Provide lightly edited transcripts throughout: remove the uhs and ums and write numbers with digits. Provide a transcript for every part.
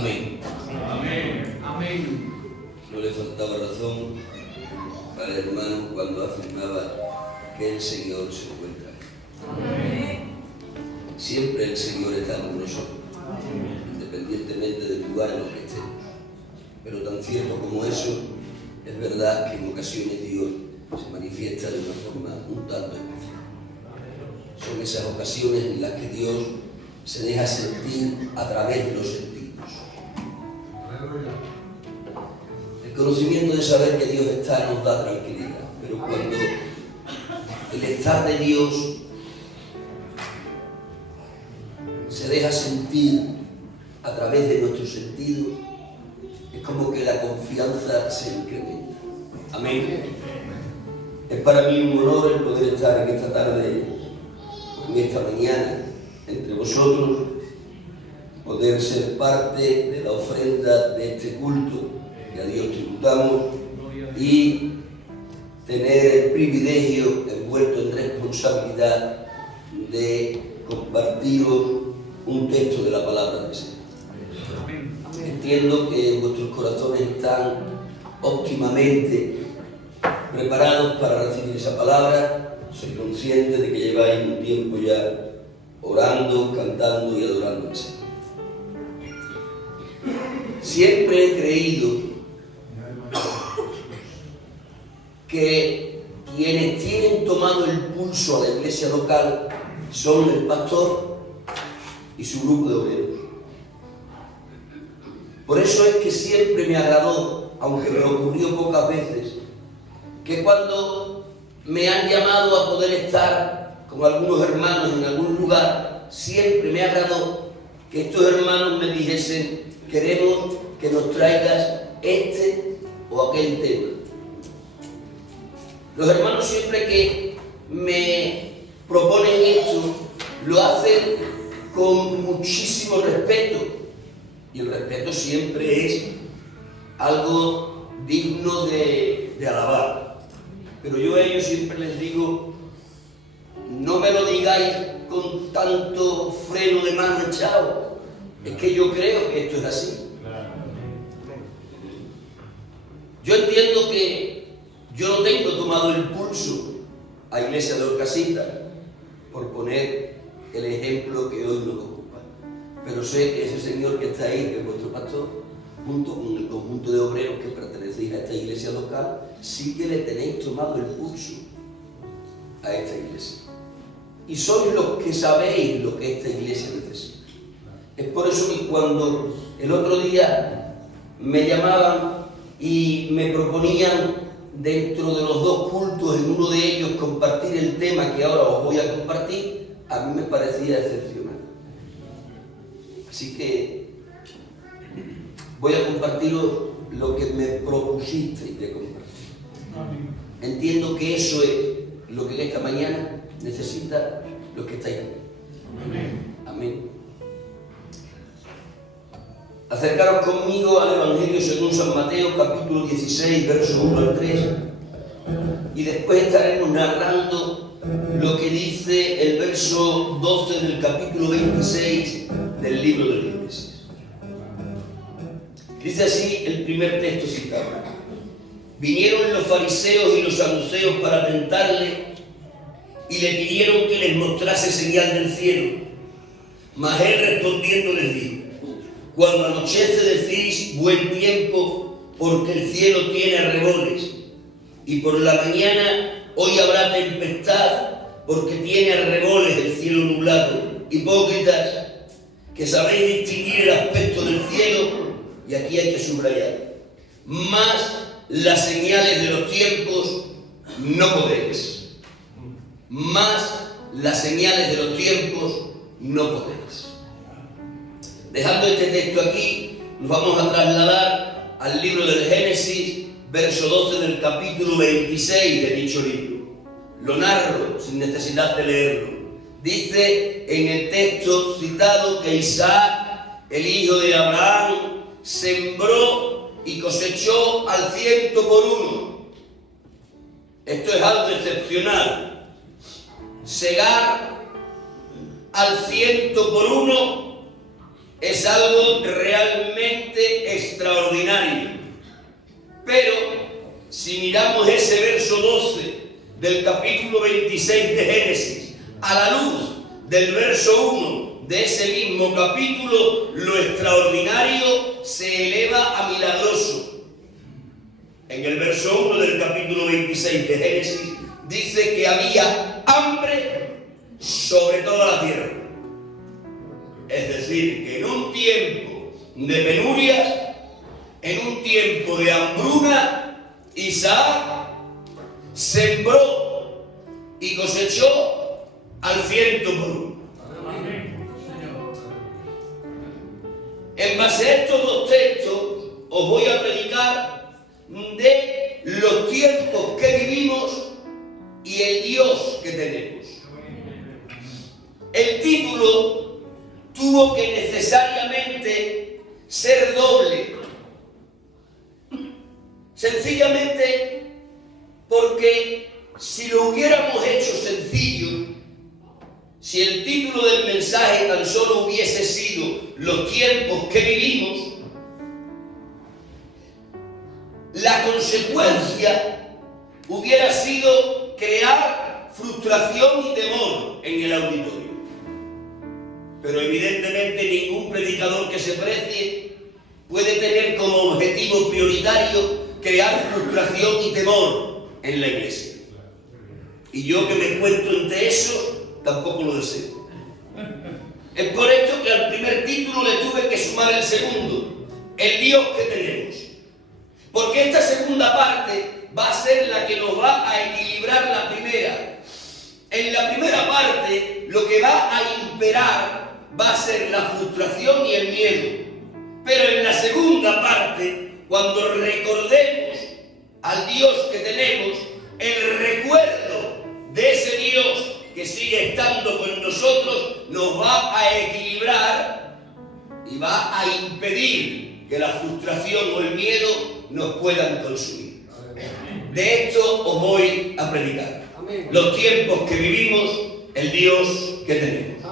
Amén. Amén. Amén. No le faltaba razón al hermano cuando afirmaba que el Señor se encuentra. Amén. Siempre el Señor está con nosotros, independientemente del lugar en el que estemos. Pero tan cierto como eso, es verdad que en ocasiones Dios se manifiesta de una forma un tanto especial. Son esas ocasiones en las que Dios se deja sentir a través de los sentidos. El conocimiento de saber que Dios está nos da tranquilidad, pero cuando el estar de Dios se deja sentir a través de nuestros sentidos, es como que la confianza se incrementa. Amén. Es para mí un honor el poder estar en esta tarde, en esta mañana, entre vosotros, poder ser parte de la ofrenda de este culto que a Dios tributamos y tener el privilegio envuelto en responsabilidad de compartiros un texto de la palabra del Señor. Entiendo que vuestros corazones están óptimamente preparados para recibir esa palabra. Soy consciente de que lleváis un tiempo ya orando, cantando y adorando al Señor. Siempre he creído que quienes tienen tomado el pulso a la iglesia local son el pastor y su grupo de obreros. Por eso es que siempre me agradó, aunque me ocurrió pocas veces, que cuando me han llamado a poder estar con algunos hermanos en algún lugar, siempre me agradó que estos hermanos me dijesen: queremos que nos traigas este o aquel tema. Los hermanos siempre que me proponen esto, lo hacen con muchísimo respeto, y el respeto siempre es algo digno de alabar. Pero yo a ellos siempre les digo: no me lo digáis con tanto freno de mano echado, es que yo creo que esto es así. Yo entiendo que yo no tengo tomado el pulso a Iglesia de Orcasita, por poner el ejemplo que hoy nos ocupa, pero sé que ese señor que está ahí, que es vuestro pastor, junto con el conjunto de obreros que pertenecéis a esta iglesia local, sí que le tenéis tomado el pulso a esta iglesia. Y sois los que sabéis lo que esta iglesia necesita. Es por eso que cuando el otro día me llamaban y me proponían dentro de los dos cultos, en uno de ellos, compartir el tema que ahora os voy a compartir, a mí me parecía excepcional. Así que voy a compartiros lo que me propusisteis de compartir. Entiendo que eso es lo que en esta mañana necesita los que estáis aquí. Amén. Acercaros conmigo al Evangelio según San Mateo, capítulo 16, versos 1 al 3, y después estaremos narrando lo que dice el verso 12 del capítulo 26 del libro de los Efesios. Dice así el primer texto citado: vinieron los fariseos y los saduceos para tentarle y le pidieron que les mostrase señal del cielo. Mas él respondiendo les dijo: cuando anochece decís buen tiempo, porque el cielo tiene arreboles, y por la mañana hoy habrá tempestad, porque tiene arreboles el cielo nublado. Hipócritas, que sabéis distinguir el aspecto del cielo, y aquí hay que subrayar, mas las señales de los tiempos no podréis. Mas las señales de los tiempos no podréis. Dejando este texto aquí, nos vamos a trasladar al libro del Génesis, verso 12 del capítulo 26 de dicho libro. Lo narro sin necesidad de leerlo. Dice en el texto citado que Isaac, el hijo de Abraham, sembró y cosechó al 100 por 1. Esto es algo excepcional. Segar al 100 por 1 es algo realmente extraordinario. Pero si miramos ese verso 12 del capítulo 26 de Génesis, a la luz del verso 1 de ese mismo capítulo, lo extraordinario se eleva a milagroso. En el verso 1 del capítulo 26 de Génesis dice que había hambre sobre toda la tierra. Es decir, que en un tiempo de penurias, en un tiempo de hambruna, Isaac sembró y cosechó al 100%. En base a estos dos textos os voy a predicar de los tiempos que vivimos y el Dios que tenemos. El título tuvo que necesariamente ser doble, sencillamente porque si lo hubiéramos hecho sencillo, si el título del mensaje tan solo hubiese sido los tiempos que vivimos, la consecuencia hubiera sido crear frustración y temor en el auditorio. Pero evidentemente ningún predicador que se precie puede tener como objetivo prioritario crear frustración y temor en la iglesia. Y yo, que me cuento entre esos, tampoco lo deseo. Es por esto que al primer título le tuve que sumar el segundo, el Dios que tenemos. Porque esta segunda parte va a ser la que nos va a equilibrar la primera. En la primera parte lo que va a imperar va a ser la frustración y el miedo. Pero en la segunda parte, cuando recordemos al Dios que tenemos, el recuerdo de ese Dios que sigue estando con nosotros nos va a equilibrar y va a impedir que la frustración o el miedo nos puedan consumir. De esto os voy a predicar. Los tiempos que vivimos, el Dios que tenemos.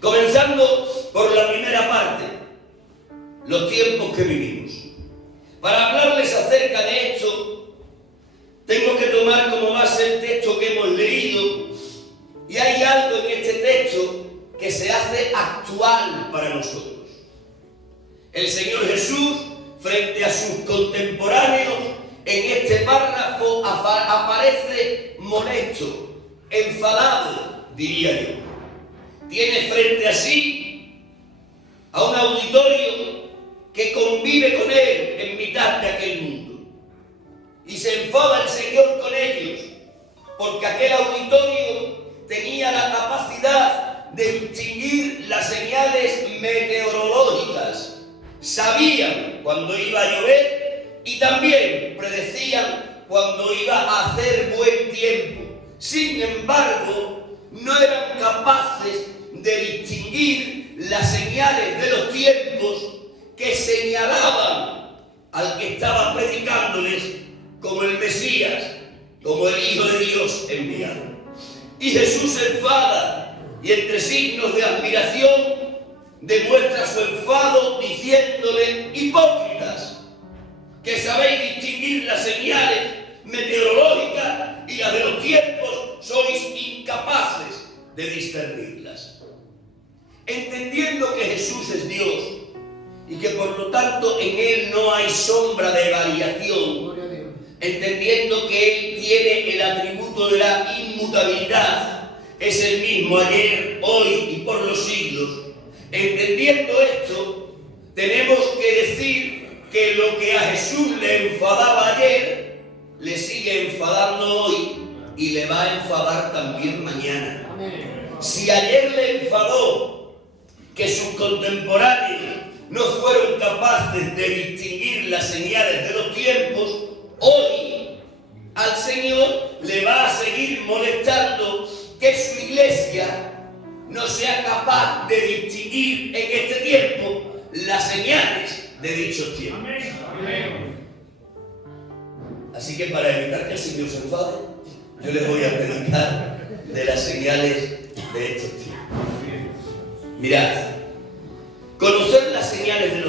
Comenzando por la primera parte, los tiempos que vivimos. Para hablarles acerca de esto, tengo que tomar como base el texto que hemos leído, y hay algo en este texto que se hace actual para nosotros. El Señor Jesús, frente a sus contemporáneos, en este párrafo aparece molesto, enfadado, diría yo. Tiene frente a sí a un auditorio que convive con él en mitad de aquel mundo. Y se enfada el Señor con ellos, porque aquel auditorio tenía la capacidad de distinguir las señales meteorológicas. Sabían cuando iba a llover y también predecían cuando iba a hacer buen tiempo. Sin embargo, no eran capaces de distinguir las señales de los tiempos que señalaban al que estaba predicándoles como el Mesías, como el Hijo de Dios enviado. Y Jesús se enfada y, entre signos de admiración, demuestra su enfado diciéndole: hipócritas, que sabéis distinguir las señales meteorológicas y las de los tiempos, sois incapaces de discernirlas. Entendiendo que Jesús es Dios y que por lo tanto en Él no hay sombra de variación, entendiendo que Él tiene el atributo de la inmutabilidad, es el mismo ayer, hoy y por los siglos, entendiendo esto, tenemos que decir que lo que a Jesús le enfadaba ayer, le sigue enfadando hoy y le va a enfadar también mañana. Si ayer le enfadó que sus contemporáneos no fueron capaces de distinguir las señales de los tiempos, hoy al Señor le va a seguir molestando que su iglesia no sea capaz de distinguir en este tiempo las señales de dichos tiempos. Así que, para evitar que el Señor se enfade, yo les voy a predicar de las señales de estos tiempos. Mirad,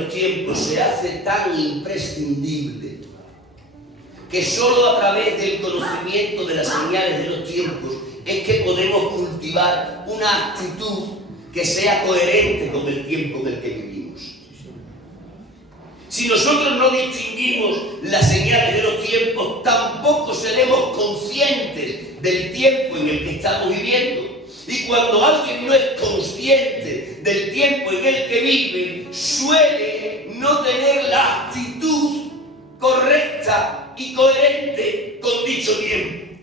los tiempos se hace tan imprescindible que solo a través del conocimiento de las señales de los tiempos es que podemos cultivar una actitud que sea coherente con el tiempo en el que vivimos. Si nosotros no distinguimos las señales de los tiempos, tampoco seremos conscientes del tiempo en el que estamos viviendo. Y cuando alguien no es consciente del tiempo en el que vive, suele no tener la actitud correcta y coherente con dicho tiempo.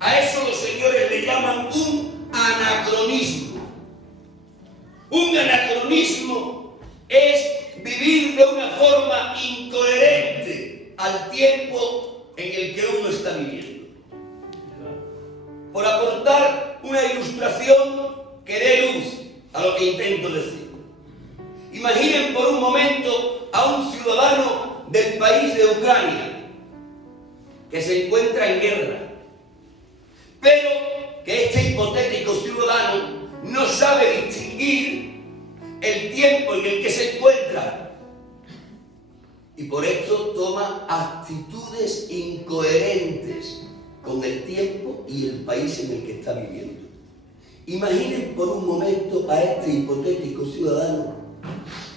A eso los señores le llaman un anacronismo. Un anacronismo es vivir de una forma incoherente al tiempo en el que uno está viviendo. Por aportar una ilustración que dé luz a lo que intento decir. Imaginen por un momento a un ciudadano del país de Ucrania que se encuentra en guerra, pero que este hipotético ciudadano no sabe distinguir el tiempo en el que se encuentra y por esto toma actitudes incoherentes con el tiempo y el país en el que está viviendo. Imaginen por un momento a este hipotético ciudadano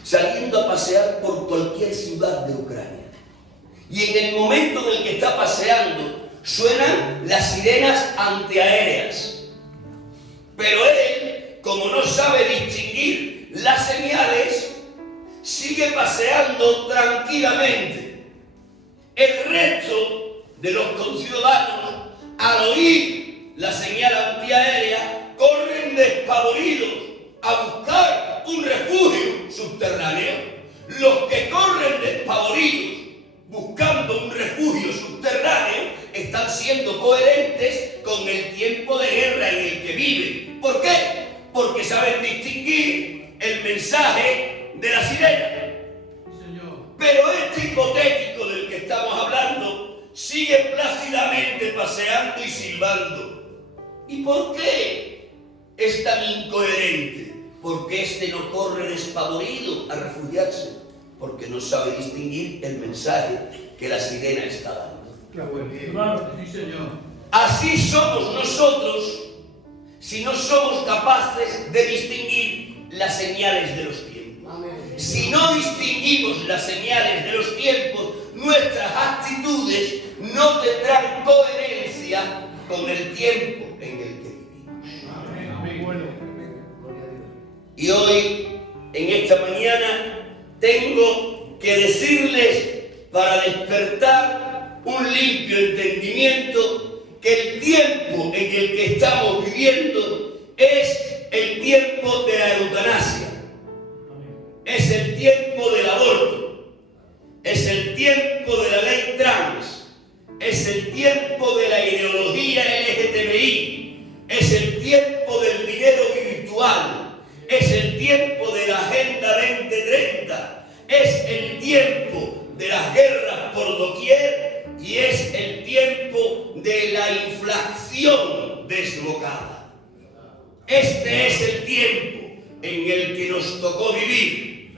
saliendo a pasear por cualquier ciudad de Ucrania y en el momento en el que está paseando suenan las sirenas antiaéreas, pero él, como no sabe distinguir las señales, sigue paseando tranquilamente. El resto de los conciudadanos, al oír la señal antiaérea, corren despavoridos a buscar un refugio subterráneo. Los que corren despavoridos buscando un refugio subterráneo están siendo coherentes con el tiempo de guerra en el que viven. ¿Por qué? Porque saben distinguir el mensaje de la sirena. Pero este hipotético del que estamos hablando sigue plácidamente paseando y silbando. ¿Y por qué es tan incoherente? Porque este no corre despavorido a refugiarse, porque no sabe distinguir el mensaje que la sirena está dando. Así somos nosotros si no somos capaces de distinguir las señales de los tiempos. Si no distinguimos las señales de los tiempos, nuestras actitudes no tendrán coherencia con el tiempo en el que vivimos. Y hoy, en esta mañana, tengo que decirles, para despertar un limpio entendimiento, que el tiempo en el que estamos viviendo es el tiempo de la eutanasia, es el tiempo del aborto, es el tiempo de la ley trans, es el tiempo de la ideología LGTBI, es el tiempo del dinero virtual, es el tiempo de la Agenda 2030, es el tiempo de las guerras por doquier y es el tiempo de la inflación desbocada. Este es el tiempo en el que nos tocó vivir.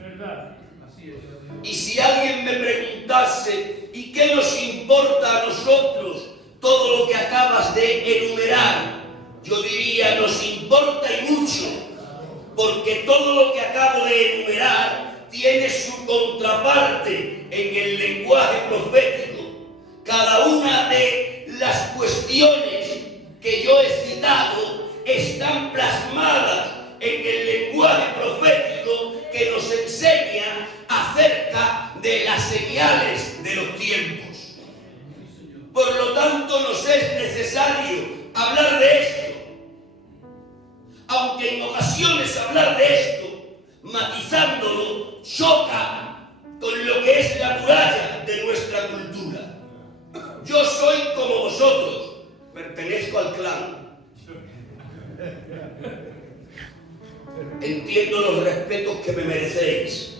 Y si alguien me preguntase, ¿y qué nos importa a nosotros todo lo que acabas de enumerar? Yo diría, nos importa y mucho, porque todo lo que acabo de enumerar tiene su contraparte en el lenguaje profético. Cada una de las cuestiones que yo he citado están plasmadas en el lenguaje profético que nos enseña acerca de las señales de los tiempos. Por lo tanto, nos es necesario hablar de esto, aunque en ocasiones hablar de esto, matizándolo, choca con lo que es la muralla de nuestra cultura. Yo soy como vosotros, pertenezco al clan. Entiendo los respetos que me merecéis,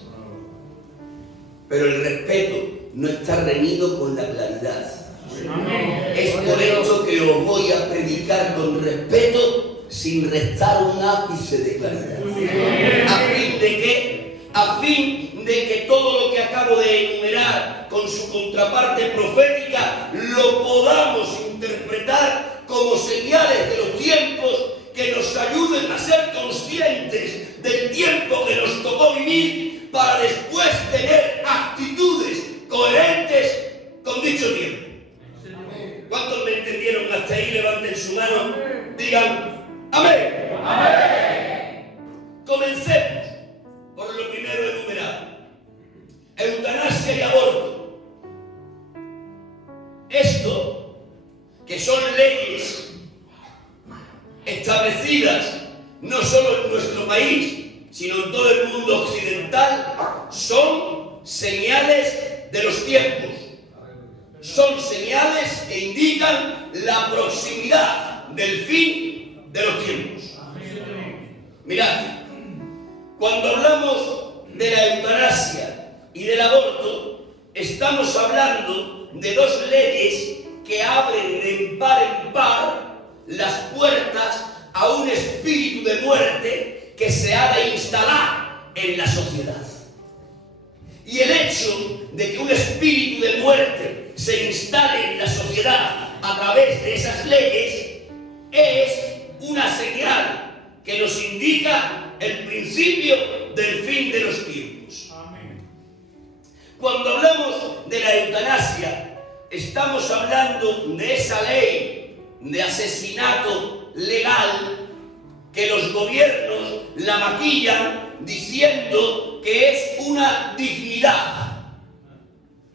pero el respeto no está reñido con la claridad. Es por esto que os voy a predicar con respeto sin restar un ápice de claridad. ¿A fin de qué? a fin de que todo lo que acabo de enumerar con su contraparte profética lo podamos interpretar como señales de los tiempos que nos ayuden a ser conscientes del tiempo que nos tocó vivir para después tener actitudes coherentes con dicho tiempo. ¿Cuántos me entendieron hasta ahí? Levanten su mano, digan amén. Amén. Comencemos por lo primero enumerado: eutanasia y aborto. Esto, que son leyes establecidas no solo en nuestro país, sino en todo el mundo occidental, son señales de los tiempos. Son señales que indican la proximidad del fin de los tiempos. Mirad, cuando hablamos de la eutanasia y del aborto, estamos hablando de dos leyes que abren de par en par las puertas a un espíritu de muerte que se ha de instalar en la sociedad. Y el hecho de que un espíritu de muerte se instale en la sociedad a través de esas leyes es una señal que nos indica el principio del fin de los tiempos. Cuando hablamos de la eutanasia, estamos hablando de esa ley de asesinato legal que los gobiernos la maquillan diciendo que es una dignidad.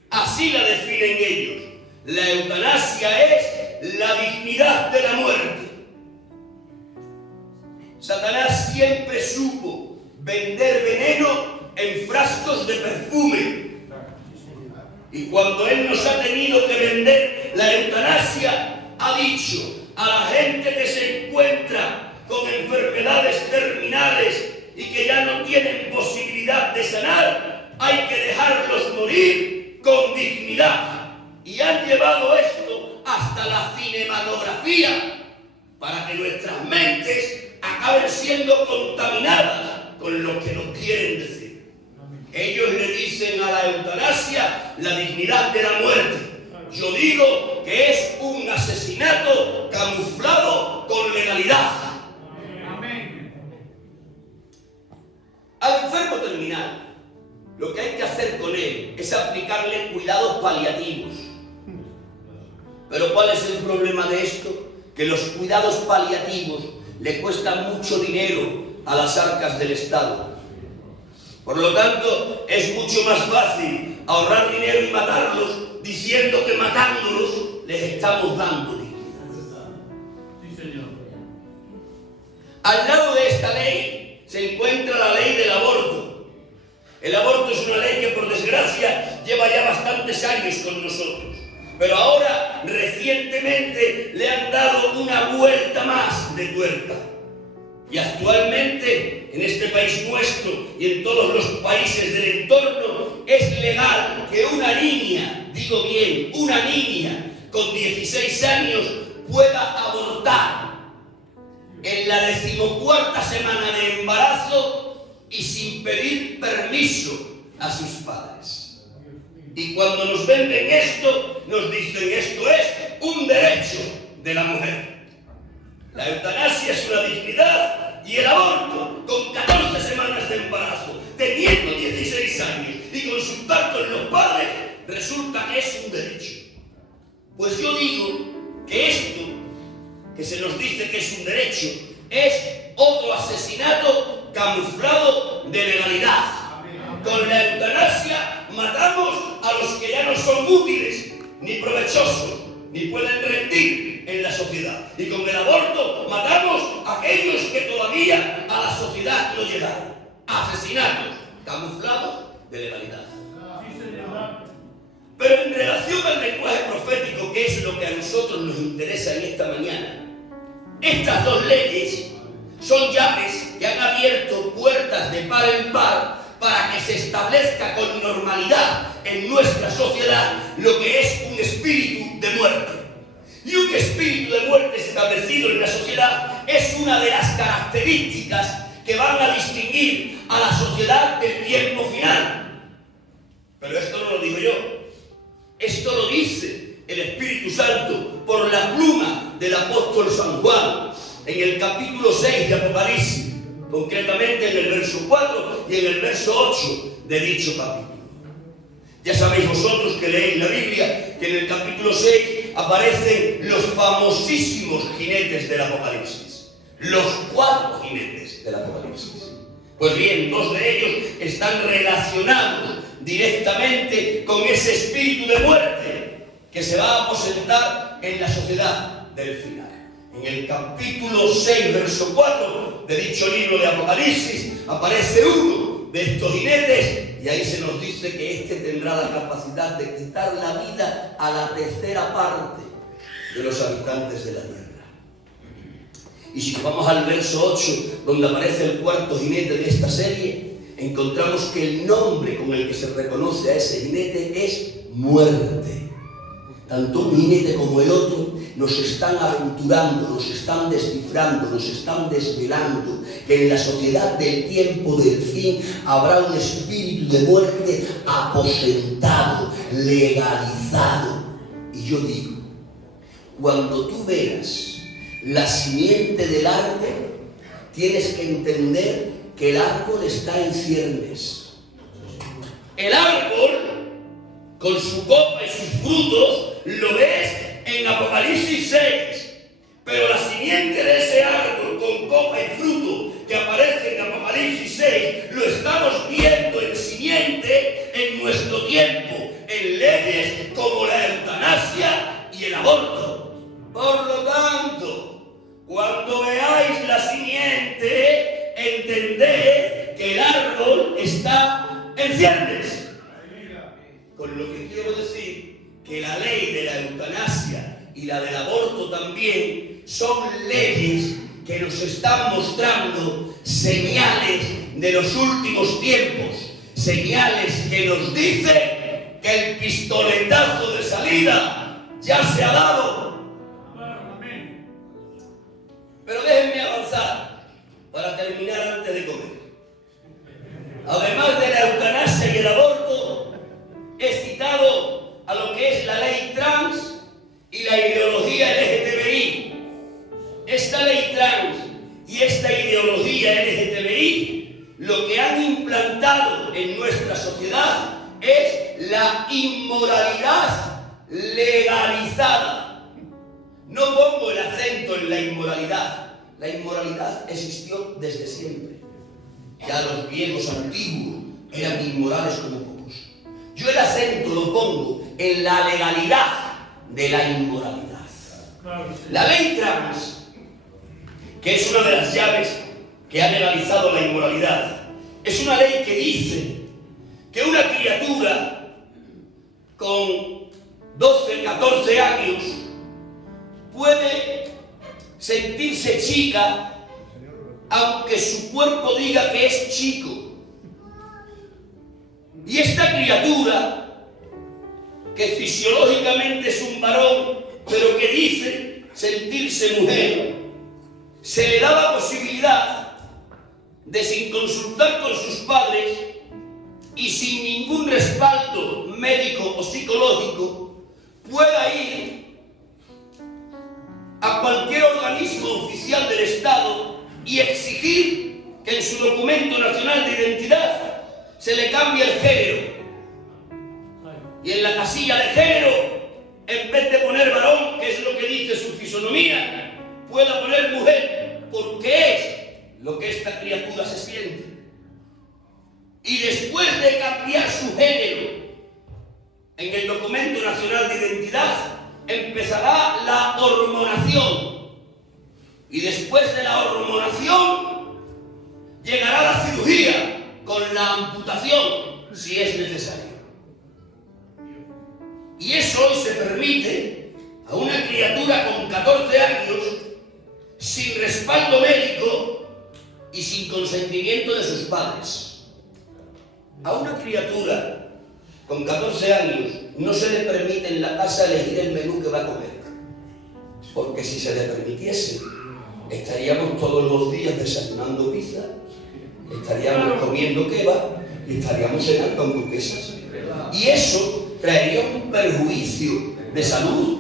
Así la definen ellos. La eutanasia es la dignidad de la muerte. Satanás siempre supo vender veneno en frascos de perfume. Y cuando él nos ha tenido que vender la eutanasia, ha dicho a la gente que se encuentra con enfermedades terminales y que ya no tienen posibilidad de sanar, hay que dejarlos morir con dignidad. Y han llevado esto hasta la cinematografía para que nuestras mentes acaben siendo contaminadas con lo que nos quieren decir. Ellos le dicen a la eutanasia la dignidad de la muerte. Yo digo que es un asesinato camuflado con legalidad. Al enfermo terminal, lo que hay que hacer con él es aplicarle cuidados paliativos. Pero ¿cuál es el problema de esto? Que los cuidados paliativos le cuestan mucho dinero a las arcas del Estado. Por lo tanto, es mucho más fácil ahorrar dinero y matarlos diciendo que matándolos les estamos dando dignidad. Sí, señor. Al lado de esta ley se encuentra la ley del aborto. El aborto es una ley que, por desgracia, lleva ya bastantes años con nosotros. Pero ahora, recientemente, le han dado una vuelta más de tuerca. Y actualmente, en este país nuestro y en todos los países del entorno, es legal que una niña, digo bien, una niña con 16 años pueda abortar en la 14ª semana de embarazo y sin pedir permiso a sus padres. Y cuando nos venden esto, nos dicen esto es un derecho de la mujer. La eutanasia es una dignidad y el aborto, con 14 semanas de embarazo, teniendo 16 años y consultar con los padres, resulta que es un derecho. Pues yo digo que esto, que se nos dice que es un derecho, es otro asesinato camuflado de legalidad. Con la eutanasia matamos a los que ya no son útiles, ni provechosos, ni pueden rendir en la sociedad. Y con el aborto matamos a aquellos que todavía a la sociedad no llegaron. Asesinatos camuflados de legalidad. Pero en relación al lenguaje profético, que es lo que a nosotros nos interesa en esta mañana, estas dos leyes son llaves que han abierto puertas de par en par para que se establezca con normalidad en nuestra sociedad lo que es un espíritu de muerte. Y un espíritu de muerte establecido en la sociedad es una de las características que van a distinguir a la sociedad del tiempo final. Pero esto no lo digo yo, esto lo dice el Espíritu Santo por la pluma del apóstol San Juan en el capítulo 6 de Apocalipsis, concretamente en el verso 4 y en el verso 8 de dicho capítulo. Ya sabéis vosotros que leéis la Biblia que en el capítulo 6 aparecen los famosísimos jinetes del Apocalipsis, los 4 jinetes del Apocalipsis. Pues bien, 2 de ellos están relacionados directamente con ese espíritu de muerte que se va a aposentar en la sociedad del final. En el capítulo 6, verso 4 de dicho libro de Apocalipsis aparece uno de estos jinetes y ahí se nos dice que éste tendrá la capacidad de quitar la vida a la tercera parte de los habitantes de la tierra. Y si vamos al verso 8, donde aparece el 4.º jinete de esta serie, encontramos que el nombre con el que se reconoce a ese jinete es muerte. Tanto un jinete como el otro nos están aventurando, nos están descifrando, nos están desvelando que en la sociedad del tiempo del fin habrá un espíritu de muerte aposentado, legalizado. Y yo digo, cuando tú veas la simiente del árbol, tienes que entender que el árbol está en ciernes. El árbol, con su copa y sus frutos, lo ves en Apocalipsis 6. Pero la simiente de ese árbol con copa y fruto que aparece en Apocalipsis 6, lo estamos viendo en simiente en nuestro tiempo, en leyes como la eutanasia y el aborto. Por lo tanto, cuando veáis la simiente, entended que el árbol está en ciernes. Con lo que quiero decir que la ley de la eutanasia y la del aborto también son leyes que nos están mostrando señales de los últimos tiempos, señales que nos dicen que el pistoletazo de salida ya se ha dado. Pero déjenme avanzar para terminar antes de comer. Además de la eutanasia y el aborto, he citado a lo que es la ley trans y la ideología LGTBI. Esta ley trans y esta ideología LGTBI lo que han implantado en nuestra sociedad es la inmoralidad legalizada. No pongo el acento en la inmoralidad. La inmoralidad existió desde siempre. Ya los griegos antiguos eran inmorales como pocos. Yo el acento lo pongo en la legalidad de la inmoralidad. La ley trans, que es una de las llaves que ha legalizado la inmoralidad, es una ley que dice que una criatura con 12, 14 años puede sentirse chica aunque su cuerpo diga que es chico. Y esta criatura, que fisiológicamente es un varón, pero que dice sentirse mujer, se le da la posibilidad de, sin consultar con sus padres y sin ningún respaldo médico o psicológico, pueda ir a cualquier organismo oficial del Estado y exigir que en su documento nacional de identidad se le cambie el género. Y en la casilla de género, en vez de poner varón, que es lo que dice su fisonomía, pueda poner mujer, porque es lo que esta criatura se siente. Y después de cambiar su género en el documento nacional de identidad, empezará la hormonación. Y después de la hormonación, llegará la cirugía con la amputación, si es necesario. Y eso hoy se permite a una criatura con 14 años, sin respaldo médico y sin consentimiento de sus padres. A una criatura con 14 años no se le permite en la casa elegir el menú que va a comer. Porque si se le permitiese, estaríamos todos los días desayunando pizza estaríamos comiendo kebab y estaríamos cenando hamburguesas. Y eso traería un perjuicio de salud,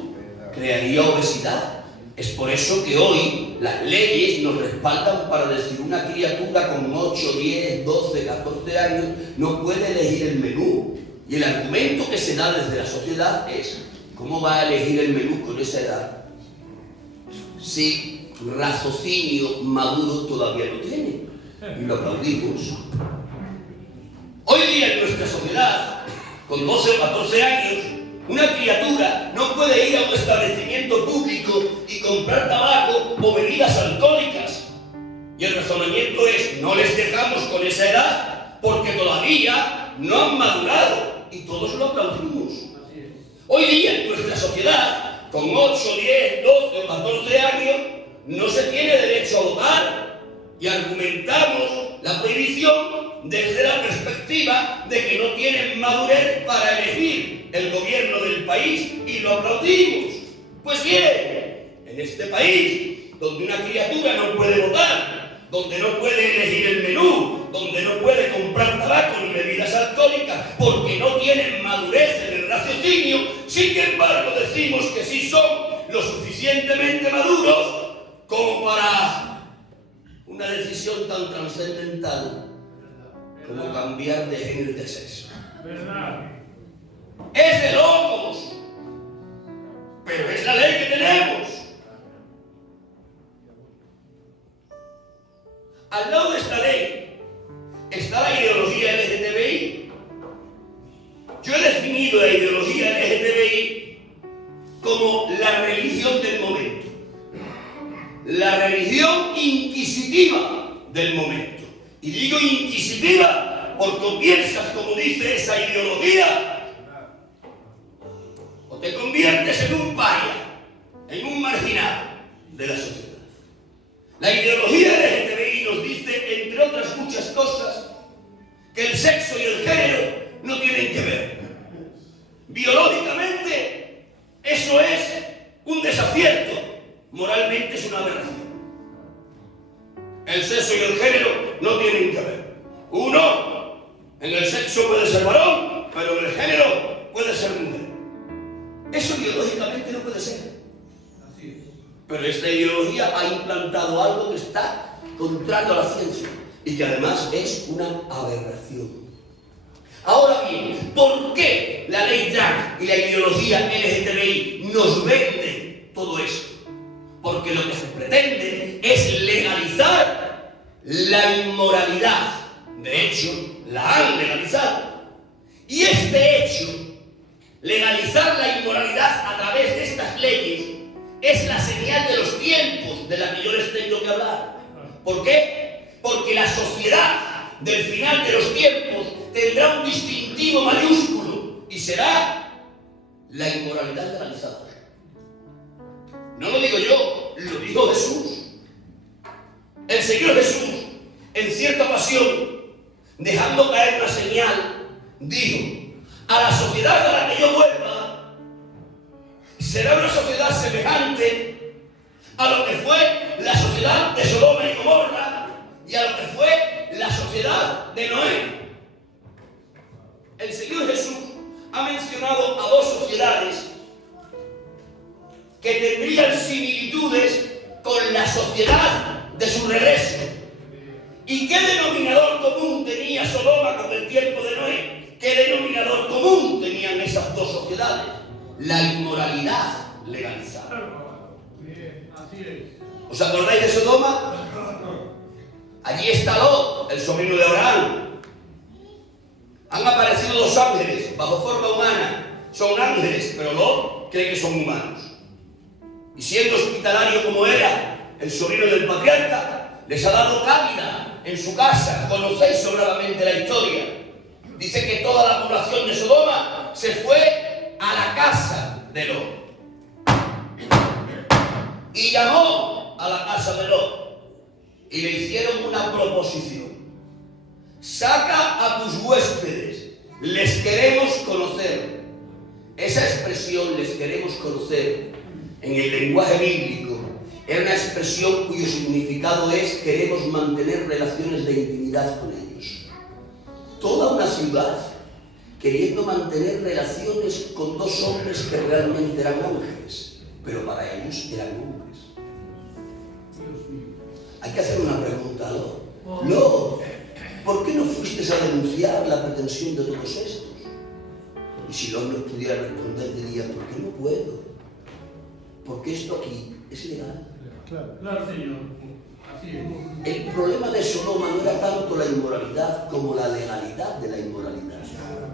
crearía obesidad. Es por eso que hoy las leyes nos respaldan para decir una criatura con 8, 10, 12, 14 años no puede elegir el menú. Y el argumento que se da desde la sociedad es: ¿cómo va a elegir el menú con esa edad? Si raciocinio maduro todavía no tiene. Y lo aplaudimos. Hoy día en nuestra sociedad, con 12 o 14 años, una criatura no puede ir a un establecimiento público y comprar tabaco o bebidas alcohólicas. Y el razonamiento es: no les dejamos con esa edad porque todavía no han madurado. Y todos lo aplaudimos. Hoy día en nuestra sociedad, con 8, 10, 12 o 14 años, no se tiene derecho a votar. Y argumentamos la prohibición desde la perspectiva de que no tienen madurez para elegir el gobierno del país, y lo aplaudimos. Pues bien, en este país, donde una criatura no puede votar, donde no puede elegir el menú, donde no puede comprar tabaco ni bebidas alcohólicas porque no tienen madurez en el raciocinio, sin embargo decimos que sí son lo suficientemente maduros como para una decisión tan trascendental como cambiar de género y de sexo. Es de locos, pero es la ley que tenemos. Al lado de esta ley está la ideología LGTBI. Yo he definido la ideología LGTBI como la religión del momento, la religión inquisitiva del momento. Y digo inquisitiva porque piensas como dice esa ideología, o te conviertes en un paria, en un marginal de la sociedad. La ideología LGTBI nos dice, entre otras muchas cosas, que el sexo y el género no tienen que ver. Biológicamente, eso es un desacierto. Moralmente es una aberración. El sexo y el género no tienen que ver. Uno, en el sexo puede ser varón, pero en el género puede ser mujer. Eso biológicamente no puede ser. Pero esta ideología ha implantado algo que está contrario a la ciencia y que además es una aberración. Ahora bien, ¿por qué la ley trans y la ideología LGTBI nos vende todo esto? Porque lo que se pretende es legalizar la inmoralidad. De hecho, la han legalizado. Y este hecho, legalizar la inmoralidad a través de estas leyes, es la señal de los tiempos de la que yo les tengo que hablar. ¿Por qué? Porque la sociedad del final de los tiempos tendrá un distintivo mayúsculo y será la inmoralidad legalizada. No lo digo yo, lo dijo Jesús. El Señor Jesús, en cierta ocasión, dejando caer una señal, dijo: a la sociedad a la que yo vuelva será una sociedad semejante a lo que fue la sociedad de Sodoma y Gomorra y a lo que fue la sociedad de Noé. El Señor Jesús ha mencionado a dos sociedades que tendrían similitudes con la sociedad de su regreso. ¿Y qué denominador común tenía Sodoma con el tiempo de Noé? ¿Qué denominador común tenían esas dos sociedades? La inmoralidad legalizada. ¿Os acordáis de Sodoma? Allí está Lot, el sobrino de Abraham. Han aparecido dos ángeles bajo forma humana. Son ángeles, pero Lot cree que son humanos. Y siendo hospitalario como era el sobrino del patriarca, les ha dado cabida en su casa. Conocéis sobradamente la historia. Dice que toda la población de Sodoma se fue a la casa de Lot. Y llamó a la casa de Lot. Y le hicieron una proposición. Saca a tus huéspedes, les queremos conocer. Esa expresión, les queremos conocer, en el lenguaje bíblico, era una expresión cuyo significado es queremos mantener relaciones de intimidad con ellos. Toda una ciudad queriendo mantener relaciones con dos hombres que realmente eran ángeles, pero para ellos eran hombres. Hay que hacer una pregunta, Lot, ¿por qué no fuiste a denunciar la pretensión de todos estos? Y si Lot nos pudiera responder, diría, ¿por qué no puedo? Porque esto aquí es legal. Claro, Señor. Así es. El problema de Sodoma no era tanto la inmoralidad como la legalidad de la inmoralidad.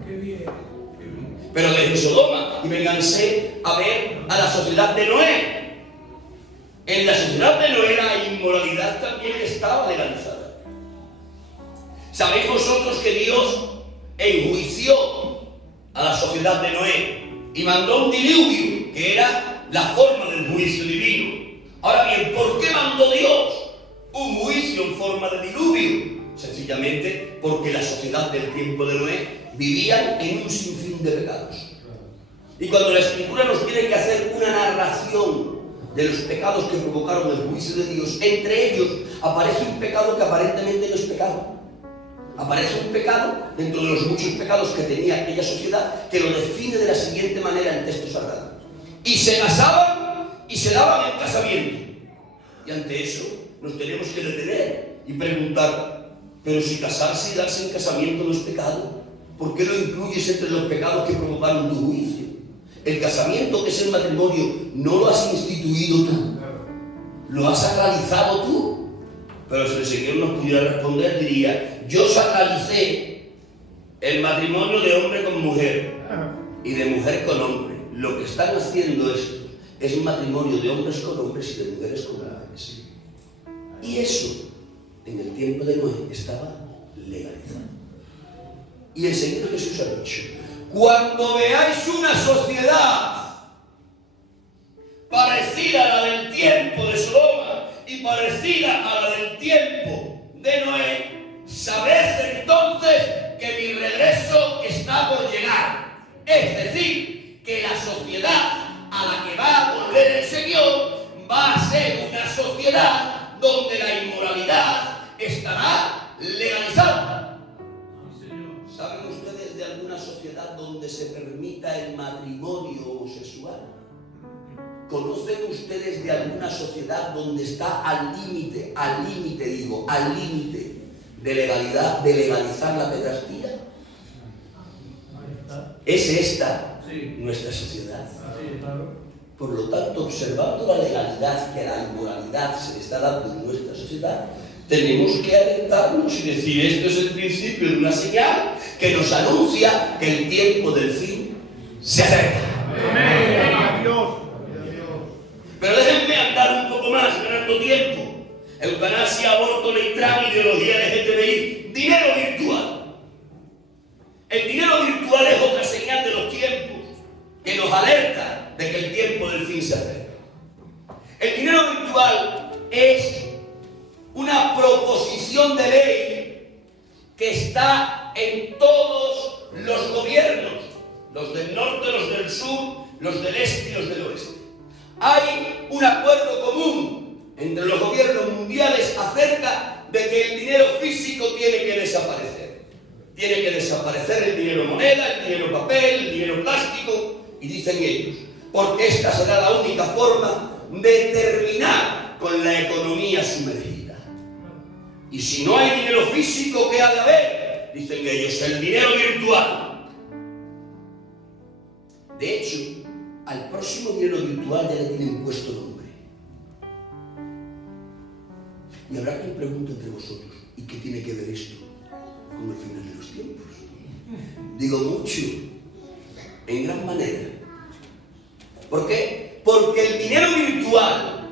Qué bien. Pero desde Sodoma, y me cansé a ver a la sociedad de Noé. En la sociedad de Noé la inmoralidad también estaba legalizada. ¿Sabéis vosotros que Dios enjuició a la sociedad de Noé y mandó un diluvio, que era la forma del juicio divino? Ahora bien, ¿por qué mandó Dios un juicio en forma de diluvio? Sencillamente porque la sociedad del tiempo de Noé vivían en un sinfín de pecados. Y cuando la Escritura nos tiene que hacer una narración de los pecados que provocaron el juicio de Dios, entre ellos aparece un pecado que aparentemente no es pecado. Aparece un pecado dentro de los muchos pecados que tenía aquella sociedad, que lo define de la siguiente manera el texto sagrado. Y se casaban y se daban en casamiento. Y ante eso nos tenemos que detener y preguntar, pero si casarse y darse en casamiento no es pecado, ¿por qué lo incluyes entre los pecados que provocaron tu juicio? El casamiento, que es el matrimonio, no lo has instituido tú, lo has sacralizado tú. Pero si el Señor nos pudiera responder, diría, yo sacralicé el matrimonio de hombre con mujer y de mujer con hombre. Lo que están haciendo esto es un matrimonio de hombres con hombres y de mujeres con mujeres. Y eso, en el tiempo de Noé, estaba legalizado. Y el Señor Jesús ha dicho, cuando veáis una sociedad parecida a la del tiempo de Sodoma y parecida a la del tiempo de Noé, sabed entonces que mi regreso está por llegar. Es decir, que la sociedad a la que va a volver el Señor va a ser una sociedad donde la inmoralidad estará legalizada. ¿Saben ustedes de alguna sociedad donde se permita el matrimonio homosexual? ¿Conocen ustedes de alguna sociedad donde está al límite de legalizar la pederastía? ¿Es esta nuestra sociedad? Por lo tanto, observando la legalidad que a la inmoralidad se le está dando en nuestra sociedad, tenemos que alentarnos y decir, esto es el principio de una señal que nos anuncia que el tiempo del fin se acerca. Amén. Adiós. Pero déjenme andar un poco más, ganando tiempo. Eutanasia, aborto, ley trans, ideología LGTBI, dinero virtual. El dinero virtual es otra señal de los tiempos que nos alerta de que el tiempo del fin se acerca. El dinero virtual es una proposición de ley que está en todos los gobiernos, los del norte, los del sur, los del este y los del oeste. Hay un acuerdo común entre los gobiernos mundiales acerca de que el dinero físico tiene que desaparecer. Tiene que desaparecer el dinero moneda, el dinero papel, el dinero plástico, y dicen ellos, porque esta será la única forma de terminar con la economía sumergida. Y si no hay dinero físico, ¿qué ha de haber? Dicen ellos, el dinero virtual. De hecho, al próximo dinero virtual ya le tienen puesto nombre. Y habrá quien pregunte entre vosotros, ¿y qué tiene que ver esto con el final de los tiempos? Digo mucho, en gran manera. ¿Por qué? Porque el dinero virtual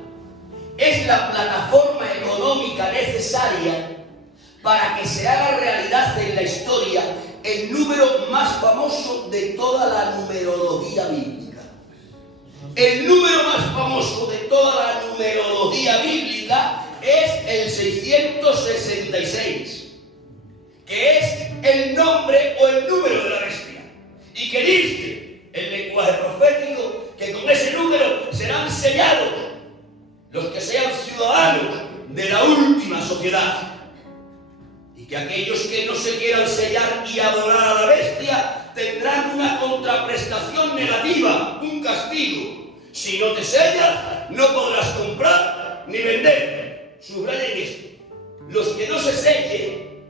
es la plataforma económica necesaria para que se haga realidad en la historia el número más famoso de toda la numerología bíblica. El número más famoso de toda la numerología bíblica es el 666, que es el nombre o el número de la bestia, y que dice el lenguaje profético que con ese número serán sellados los que se aquellos que no se quieran sellar y adorar a la bestia tendrán una contraprestación negativa, un castigo. Si no te sellas, no podrás comprar ni vender. Subrayen esto. Los que no se sellen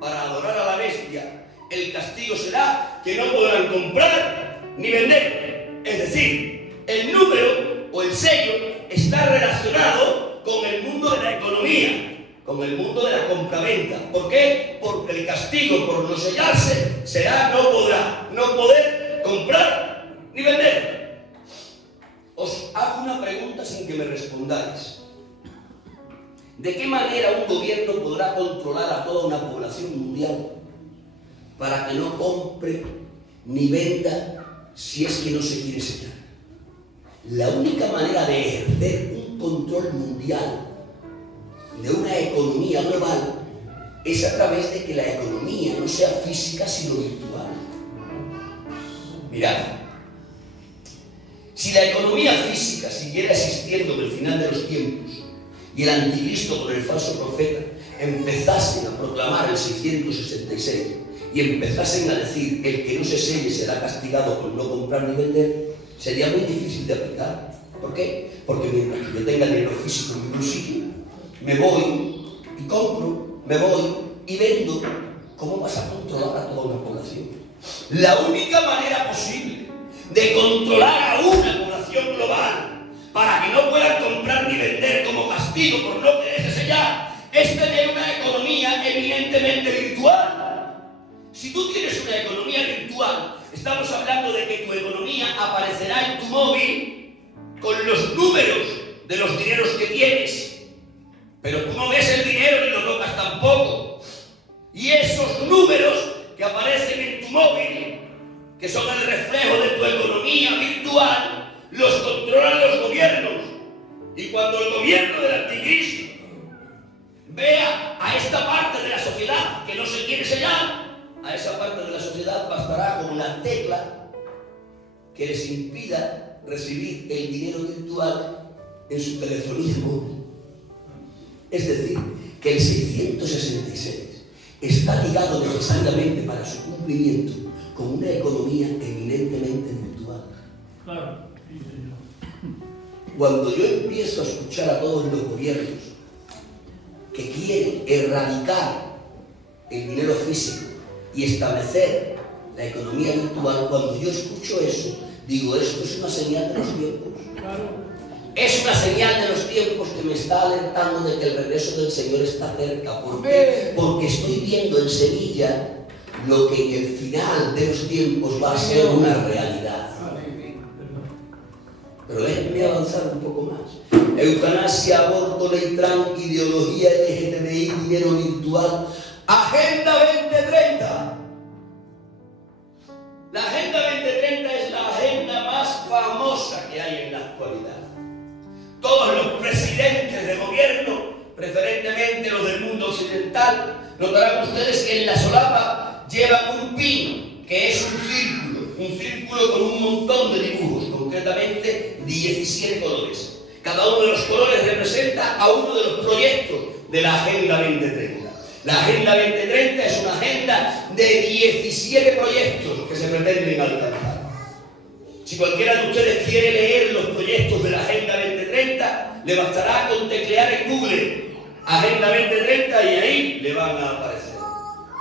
para adorar a la bestia, el castigo será que no podrán comprar ni vender. Es decir, el número o el sello está relacionado con el mundo de la economía, con el mundo de la compraventa. ¿Por qué? Porque el castigo por no sellarse será no poder comprar ni vender. Os hago una pregunta sin que me respondáis. ¿De qué manera un gobierno podrá controlar a toda una población mundial para que no compre ni venda si es que no se quiere sellar? La única manera de ejercer un control mundial de una economía global es a través de que la economía no sea física sino virtual. Mirad, si la economía física siguiera existiendo en el final de los tiempos y el anticristo con el falso profeta empezasen a proclamar el 666 y empezasen a decir el que no se selle será castigado por no comprar ni vender, sería muy difícil de aplicar. ¿Por qué? Porque mientras que yo tenga dinero físico en mi bolsillo, me voy y compro, me voy y vendo. ¿Cómo vas a controlar a toda una población? La única manera posible de controlar a una población global para que no puedan comprar ni vender como castigo por no quererse sellar es tener una economía eminentemente virtual. Si tú tienes una economía virtual, estamos hablando de que tu economía aparecerá en tu móvil con los números de los dineros que tienes, pero tú no ves el dinero ni lo tocas tampoco. Y esos números que aparecen en tu móvil, que son el reflejo de tu economía virtual, los controlan los gobiernos. Y cuando el gobierno del anticristo vea a esta parte de la sociedad que no se quiere sellar, a esa parte de la sociedad bastará con una tecla que les impida recibir el dinero virtual en su telefonía móvil. Es decir, que el 666 está ligado necesariamente para su cumplimiento con una economía eminentemente virtual. Claro, sí, señor. Cuando yo empiezo a escuchar a todos los gobiernos que quieren erradicar el dinero físico y establecer la economía virtual, cuando yo escucho eso, digo, esto es una señal de los tiempos. Claro. Es una señal de los tiempos que me está alertando de que el regreso del Señor está cerca. ¿Por qué? Porque estoy viendo en Sevilla lo que en el final de los tiempos va a ser una realidad. Pero déjenme avanzar un poco más. Eutanasia, aborto, ley trans, ideología LGTBI, dinero virtual. Agenda 2030. La Agenda 2030 es la agenda más famosa que hay en la actualidad. Todos los presidentes de gobierno, preferentemente los del mundo occidental, notarán ustedes que en la solapa llevan un pin, que es un círculo con un montón de dibujos, concretamente 17 colores. Cada uno de los colores representa a uno de los proyectos de la Agenda 2030. La Agenda 2030 es una agenda de 17 proyectos que se pretenden alcanzar. Si cualquiera de ustedes quiere leer los proyectos de la Agenda 2030, le bastará con teclear en Google Agenda 2030 y ahí le van a aparecer.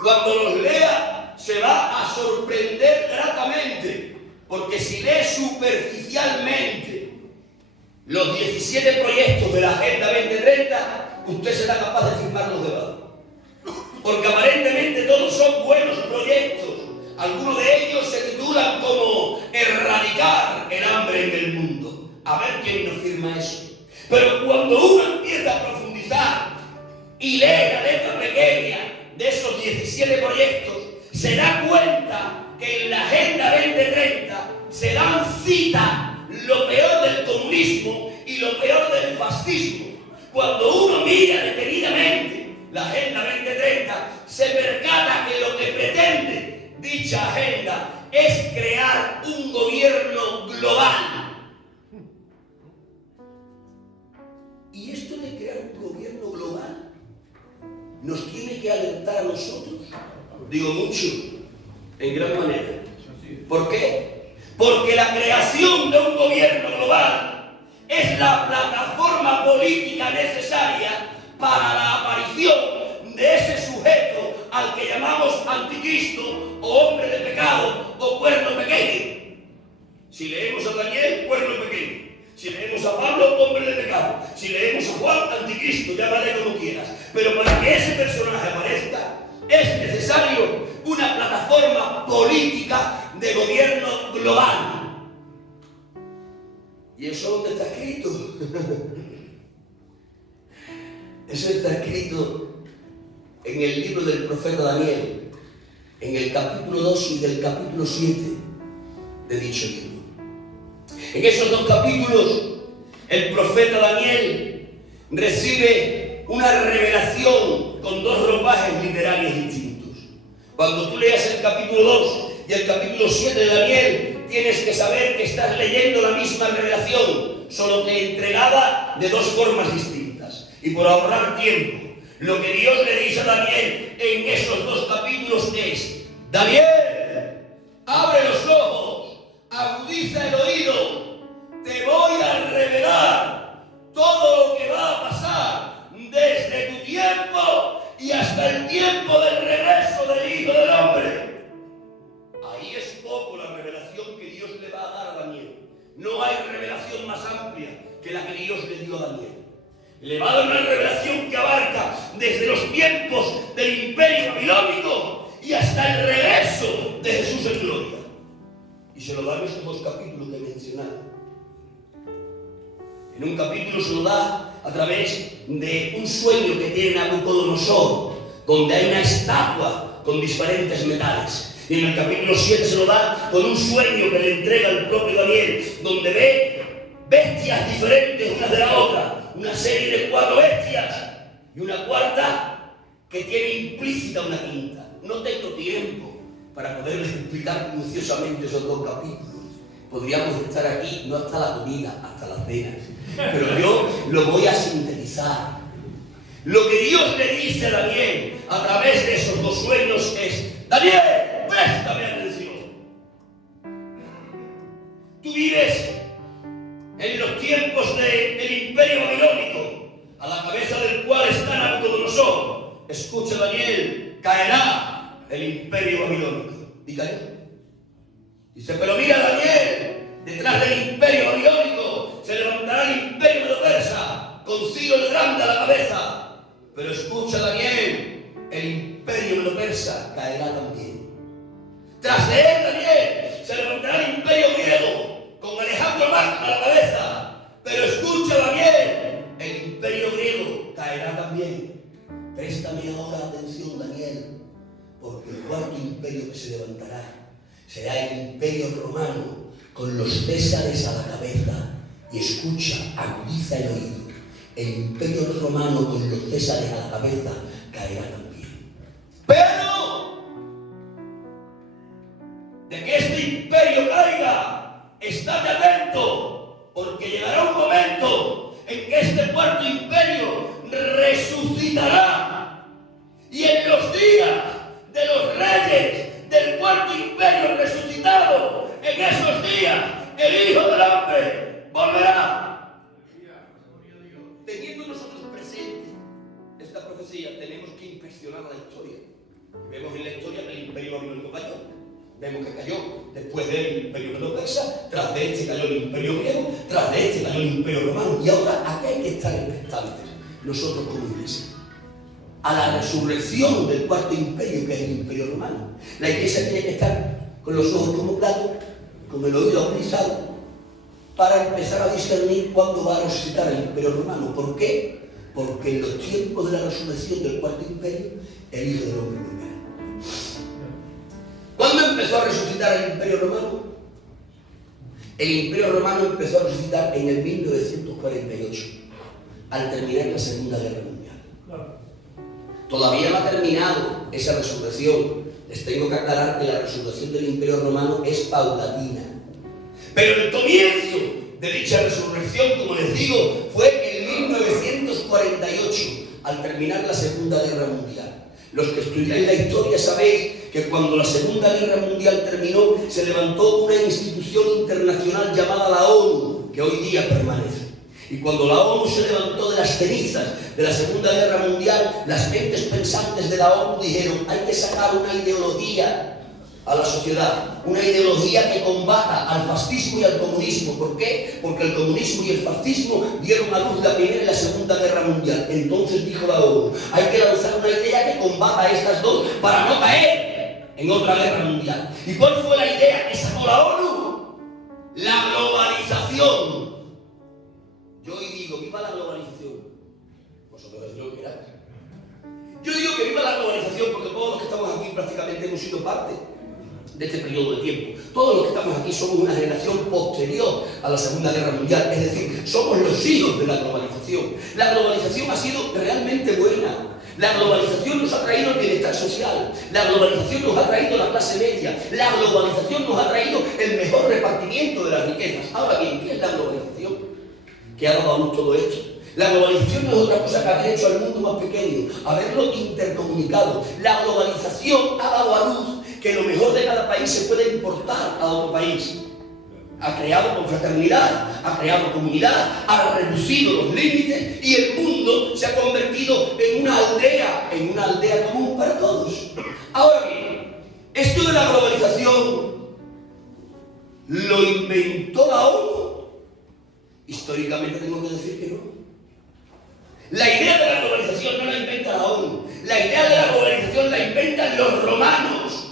Cuando los lea, se va a sorprender gratamente, porque si lee superficialmente los 17 proyectos de la Agenda 2030, usted será capaz de firmarlos debajo. Porque aparentemente todos son buenos proyectos. Algunos de ellos se titulan como erradicar el hambre en el mundo. A ver quién nos firma eso. Pero cuando uno empieza a profundizar y lee la letra pequeña de esos 17 proyectos, se da cuenta que en la Agenda 2030 se dan cita lo peor del comunismo y lo peor del fascismo. Cuando uno mira detenidamente la Agenda 2030, se percata que lo que pretende dicha agenda es crear un gobierno global. Y esto de crear un gobierno global nos tiene que alertar afectar a nosotros? Digo mucho, en gran manera. ¿Por qué? Porque la creación de un gobierno global es la plataforma política necesaria para la aparición de ese sujeto al que llamamos anticristo o hombre de pecado o cuerno pequeño. Si leemos a Daniel, cuerno pequeño. Si leemos a Pablo, hombre de pecado. Si leemos a Juan, anticristo, llámale como quieras. Pero para que ese personaje aparezca, es necesario una plataforma política de gobierno global. ¿Y eso dónde está escrito? Eso está escrito en el libro del profeta Daniel, en el capítulo 2 y del capítulo 7 de dicho libro. En esos dos capítulos, el profeta Daniel recibe una revelación con dos ropajes literarios distintos. Cuando tú leas el capítulo 2 y el capítulo 7 de Daniel, tienes que saber que estás leyendo la misma revelación, solo que entregada de dos formas distintas. Y por ahorrar tiempo, lo que Dios le dice a Daniel en esos dos capítulos es: Daniel, abre los ojos, agudiza el oído, te voy a revelar todo lo que va a pasar desde tu tiempo y hasta el tiempo del regreso del Hijo del Hombre. Ahí es poco la revelación que Dios le va a dar a Daniel. No hay revelación más amplia que la que Dios le dio a Daniel. Le va a dar una revelación que abarca desde los tiempos del Imperio Babilónico y hasta el regreso de Jesús en gloria. Y se lo da en esos dos capítulos que he mencionado. En un capítulo se lo da a través de un sueño que tiene Nabucodonosor, donde hay una estatua con diferentes metales. Y en el capítulo 7 se lo da con un sueño que le entrega el propio Daniel, donde ve bestias diferentes una de la otra, una serie de 4 bestias y una cuarta que tiene implícita una quinta. No tengo tiempo para poderles explicar minuciosamente esos dos capítulos. Podríamos estar aquí no hasta la comida, hasta las cenas, pero yo lo voy a sintetizar. Lo que Dios le dice a Daniel a través de esos dos sueños es: Daniel, préstame atención. Tú vives en los tiempos del Imperio Babilónico, a la cabeza del cual está Nabucodonosor. Escucha, Daniel, caerá el Imperio Babilónico. Y cayó. Dice: pero mira, Daniel, detrás del Imperio Babilónico se levantará el Imperio Medo-Persa, con Ciro el Grande a la cabeza. Pero escucha, Daniel, el Imperio Medo-Persa caerá también. Tras de él, Daniel, se levantará el Imperio Griego, con Alejandro Magno a la cabeza. Pero escucha, Daniel, el Imperio Griego caerá también. Préstame ahora atención, Daniel, porque el cuarto imperio que se levantará será el Imperio Romano, con los Césares a la cabeza. Y escucha, agudiza el oído. El Imperio Romano con los Césares a la cabeza caerá también. Pero de que este imperio caiga, estate atento, porque llegará un momento en que este cuarto imperio resucitará. Y en los días de los reyes del cuarto imperio resucitado, en esos días el Hijo del Hombre volverá. Teniendo nosotros presente esta profecía, tenemos que inspeccionar la historia. Vemos en la historia que el Imperio Babilónico cayó. Vemos que cayó después del Imperio Medo-Persa, tras de este cayó el Imperio Griego, tras de este cayó el Imperio Romano. Y ahora, aquí hay que estar expectantes, nosotros como iglesia, a la resurrección del cuarto imperio, que es el Imperio Romano. La iglesia tiene que estar con los ojos como platos, con el oído agudizado, para empezar a discernir cuándo va a resucitar el Imperio Romano. ¿Por qué? Porque en los tiempos de la resurrección del cuarto imperio, el Hijo del Hombre volverá. ¿Cuándo empezó a resucitar el Imperio Romano? El Imperio Romano empezó a resucitar en el 1948, al terminar la Segunda Guerra Mundial. Todavía no ha terminado esa resurrección. Les tengo que aclarar que la resurrección del Imperio Romano es paulatina. Pero el comienzo de dicha resurrección, como les digo, fue en 1948, al terminar la Segunda Guerra Mundial. Los que estudiáis la historia sabéis que cuando la Segunda Guerra Mundial terminó, se levantó una institución internacional llamada la ONU, que hoy día permanece. Y cuando la ONU se levantó de las cenizas de la Segunda Guerra Mundial, las mentes pensantes de la ONU dijeron: hay que sacar una ideología a la sociedad, una ideología que combata al fascismo y al comunismo. ¿Por qué? Porque el comunismo y el fascismo dieron a luz la Primera y la Segunda Guerra Mundial. Entonces dijo la ONU: hay que lanzar una idea que combata a estas dos para no caer en otra guerra mundial. ¿Y cuál fue la idea que sacó la ONU? La globalización. Yo hoy digo: viva la globalización. Vosotros decís lo que queráis. Yo digo que viva la globalización porque todos los que estamos aquí prácticamente hemos sido parte de este periodo de tiempo. Todos los que estamos aquí somos una generación posterior a la Segunda Guerra Mundial, es decir, somos los hijos de la globalización. La globalización ha sido realmente buena. La globalización nos ha traído el bienestar social, la globalización nos ha traído la clase media, la globalización nos ha traído el mejor repartimiento de las riquezas. Ahora bien, ¿qué es la globalización? ¿Qué ha dado a luz todo esto? La globalización no es otra cosa que haber hecho al mundo más pequeño, haberlo intercomunicado. La globalización ha dado a luz que lo mejor de cada país se puede importar a otro país. Ha creado confraternidad, ha creado comunidad, ha reducido los límites y el mundo se ha convertido en una aldea común para todos. Ahora bien, esto de la globalización lo inventó la ONU. Históricamente tengo que decir que no. La idea de la globalización no la inventa la ONU. La idea de la globalización la inventan los romanos.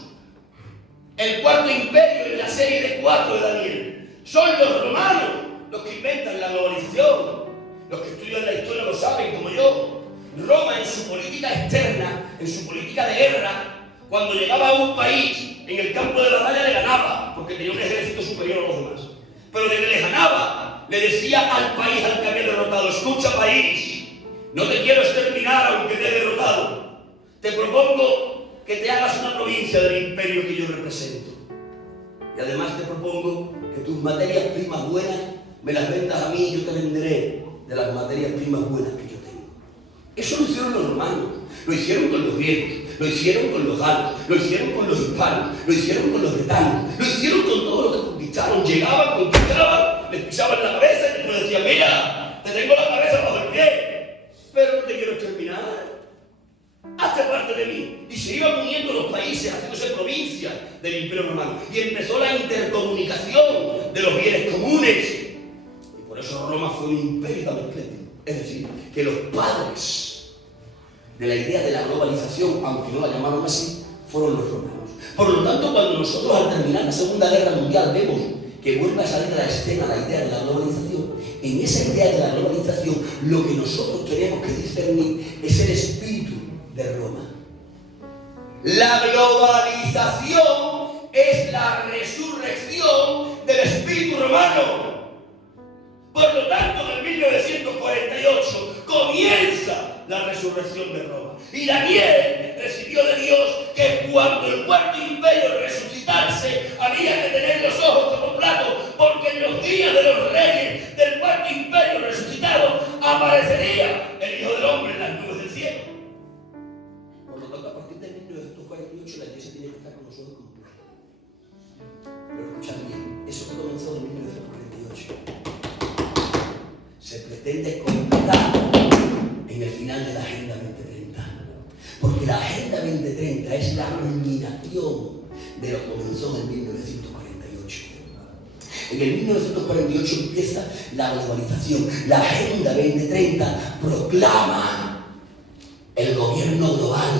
El cuarto imperio en la serie de 4 de Daniel. Son los romanos los que inventan la globalización. Los que estudian la historia lo saben, como yo. Roma, en su política externa, en su política de guerra, cuando llegaba a un país, en el campo de batalla le ganaba, porque tenía un ejército superior a los demás. Pero de que le ganaba, le decía al país al que había derrotado: escucha, país, no te quiero exterminar aunque te he derrotado. Te propongo que te hagas una provincia del imperio que yo represento. Y además te propongo que tus materias primas buenas me las vendas a mí y yo te venderé de las materias primas buenas que yo tengo. Eso lo hicieron los romanos, lo hicieron con los griegos, lo hicieron con los galos, lo hicieron con los hispanos, lo hicieron con los bretanos, lo hicieron con todos los que conquistaron. Llegaban, conquistaban, les pisaban la cabeza y después decían: mira, te tengo la cabeza bajo el pie, pero no te quiero exterminar. Hazte parte de mí. Y se iban uniendo los países, haciéndose provincias del Imperio Romano. Y empezó la intercomunicación de los bienes comunes. Y por eso Roma fue un imperio tan espléndido. Es decir, que los padres de la idea de la globalización, aunque no la llamaron así, fueron los romanos. Por lo tanto, cuando nosotros al terminar la Segunda Guerra Mundial vemos que vuelve a salir a la escena la idea de la globalización, en esa idea de la globalización lo que nosotros tenemos que discernir es el espíritu de Roma. La globalización es la resurrección del espíritu romano. Por lo tanto, en 1948 comienza la resurrección de Roma. Y Daniel recibió de Dios que cuando el cuarto imperio resucitase, había que tener los ojos como platos, porque en los días de los reyes del cuarto imperio resucitado aparecería el Hijo del Hombre en las nubes del cielo. Por lo tanto, a partir de 1948 la iglesia tiene que estar con los ojos como platos. Pero escuchad bien, eso que comenzó en 1948 se pretende completar en el final de la Agenda 2030. Porque la Agenda 2030 es la culminación de lo que comenzó en 1948. En el 1948 empieza la globalización. La Agenda 2030 proclama el gobierno global.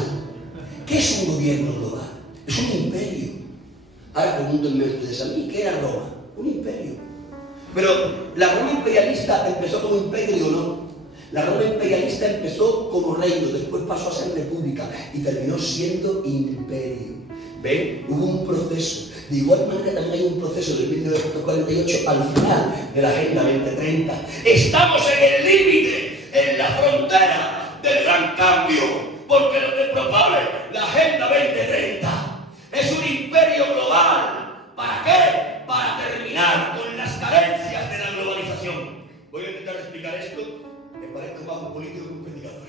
¿Qué es un gobierno global? Es un imperio. Ahora pregúntenme ustedes a mí, ¿qué era Roma? Un imperio. Pero la Roma imperialista empezó como imperio, digo no. La Roma imperialista empezó como reino, después pasó a ser república y terminó siendo imperio. ¿Ven? Hubo un proceso. De igual manera también hay un proceso de 1948 al final de la Agenda 2030. Estamos en el límite, en la frontera del gran cambio, porque lo que propone la Agenda 2030 es un imperio global. ¿Para qué? Para terminar con las carencias de la globalización. Voy a intentar explicar esto, que parezco más un político que un predicador.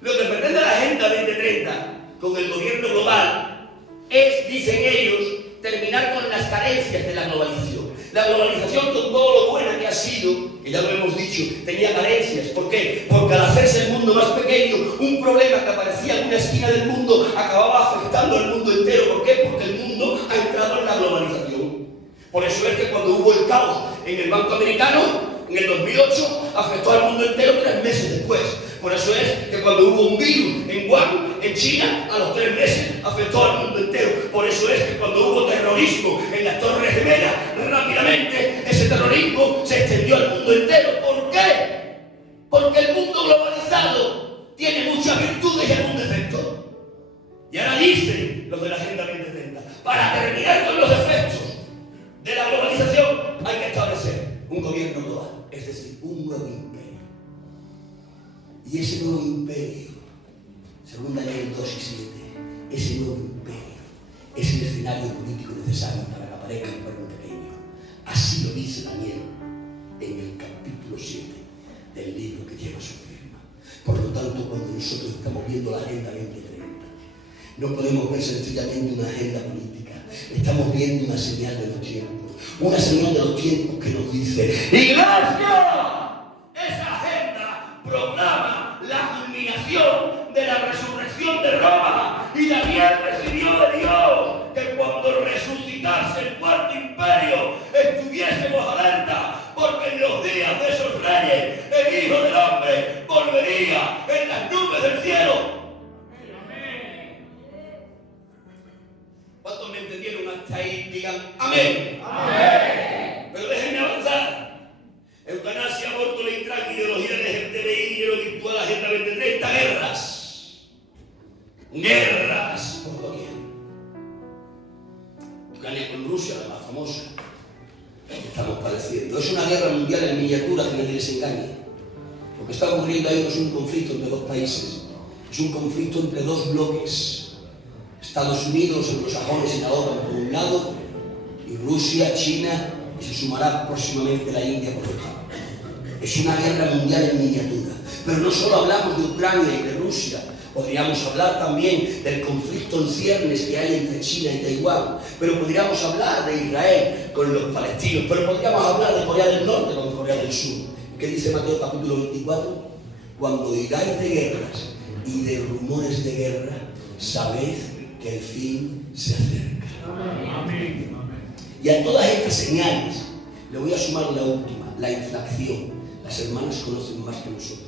Lo que pretende la Agenda 2030 con el gobierno global es, dicen ellos, terminar con las carencias de la globalización. La globalización, con todo lo buena que ha sido, que ya lo hemos dicho, tenía carencias. ¿Por qué? Porque al hacerse el mundo más pequeño, un problema que aparecía en una esquina del mundo acababa afectando al mundo entero. ¿Por qué? Porque el mundo ha entrado en la globalización. Por eso es que cuando hubo el caos en el Banco Americano, en el 2008, afectó al mundo entero 3 meses después. Por eso es que cuando hubo un virus en Wuhan, en China, a los 3 meses afectó al mundo entero. Por eso es que cuando hubo terrorismo en las Torres Gemelas, rápidamente ese terrorismo se extendió al mundo entero. ¿Por qué? Porque el mundo globalizado tiene muchas virtudes y algún defecto. Y ahora dicen los de la Agenda 2030, para terminar con los defectos de la globalización hay que establecer un gobierno global, es decir, un nuevo imperio. Y ese nuevo imperio, según Daniel 2 y 7, ese nuevo imperio es el escenario político necesario para que aparezca el pueblo pequeño. Así lo dice Daniel en el capítulo 7 del libro que lleva su firma. Por lo tanto, cuando nosotros estamos viendo la Agenda 2030, no podemos ver sencillamente una agenda política, estamos viendo una señal de los tiempos, una señal de los tiempos que nos dice: ¡Iglesia! Esa agenda proclama la culminación de la resurrección de Roma, y Daniel recibió de Dios que cuando resucitase el cuarto imperio estuviésemos alerta, porque en los días de esos reyes el Hijo del Hombre volvería en las nubes del cielo. ¿Cuántos me entendieron hasta ahí? Digan amén. Amén. Pero déjenme avanzar. Eutanasia, aborto, ley trans, ideología LGTBI, dinero virtual, Agenda 2030, guerras. Guerras por doquier. Ucrania con Rusia, la más famosa, que estamos padeciendo. Es una guerra mundial en miniatura, que nadie les engañe. Lo que está ocurriendo ahí no es un conflicto entre 2 países, es un conflicto entre 2 bloques. Estados Unidos, anglosajones y la OTAN por un lado, y Rusia, China, y se sumará próximamente la India por otro lado. Es una guerra mundial en miniatura. Pero no solo hablamos de Ucrania y de Rusia, podríamos hablar también del conflicto en ciernes que hay entre China y Taiwán, pero podríamos hablar de Israel con los palestinos, pero podríamos hablar de Corea del Norte con Corea del Sur. ¿Qué dice Mateo capítulo 24? Cuando oigáis de guerras y de rumores de guerra, sabed que el fin se acerca. Amén. Y a todas estas señales le voy a sumar la última, la inflación. Las hermanas conocen más que nosotros.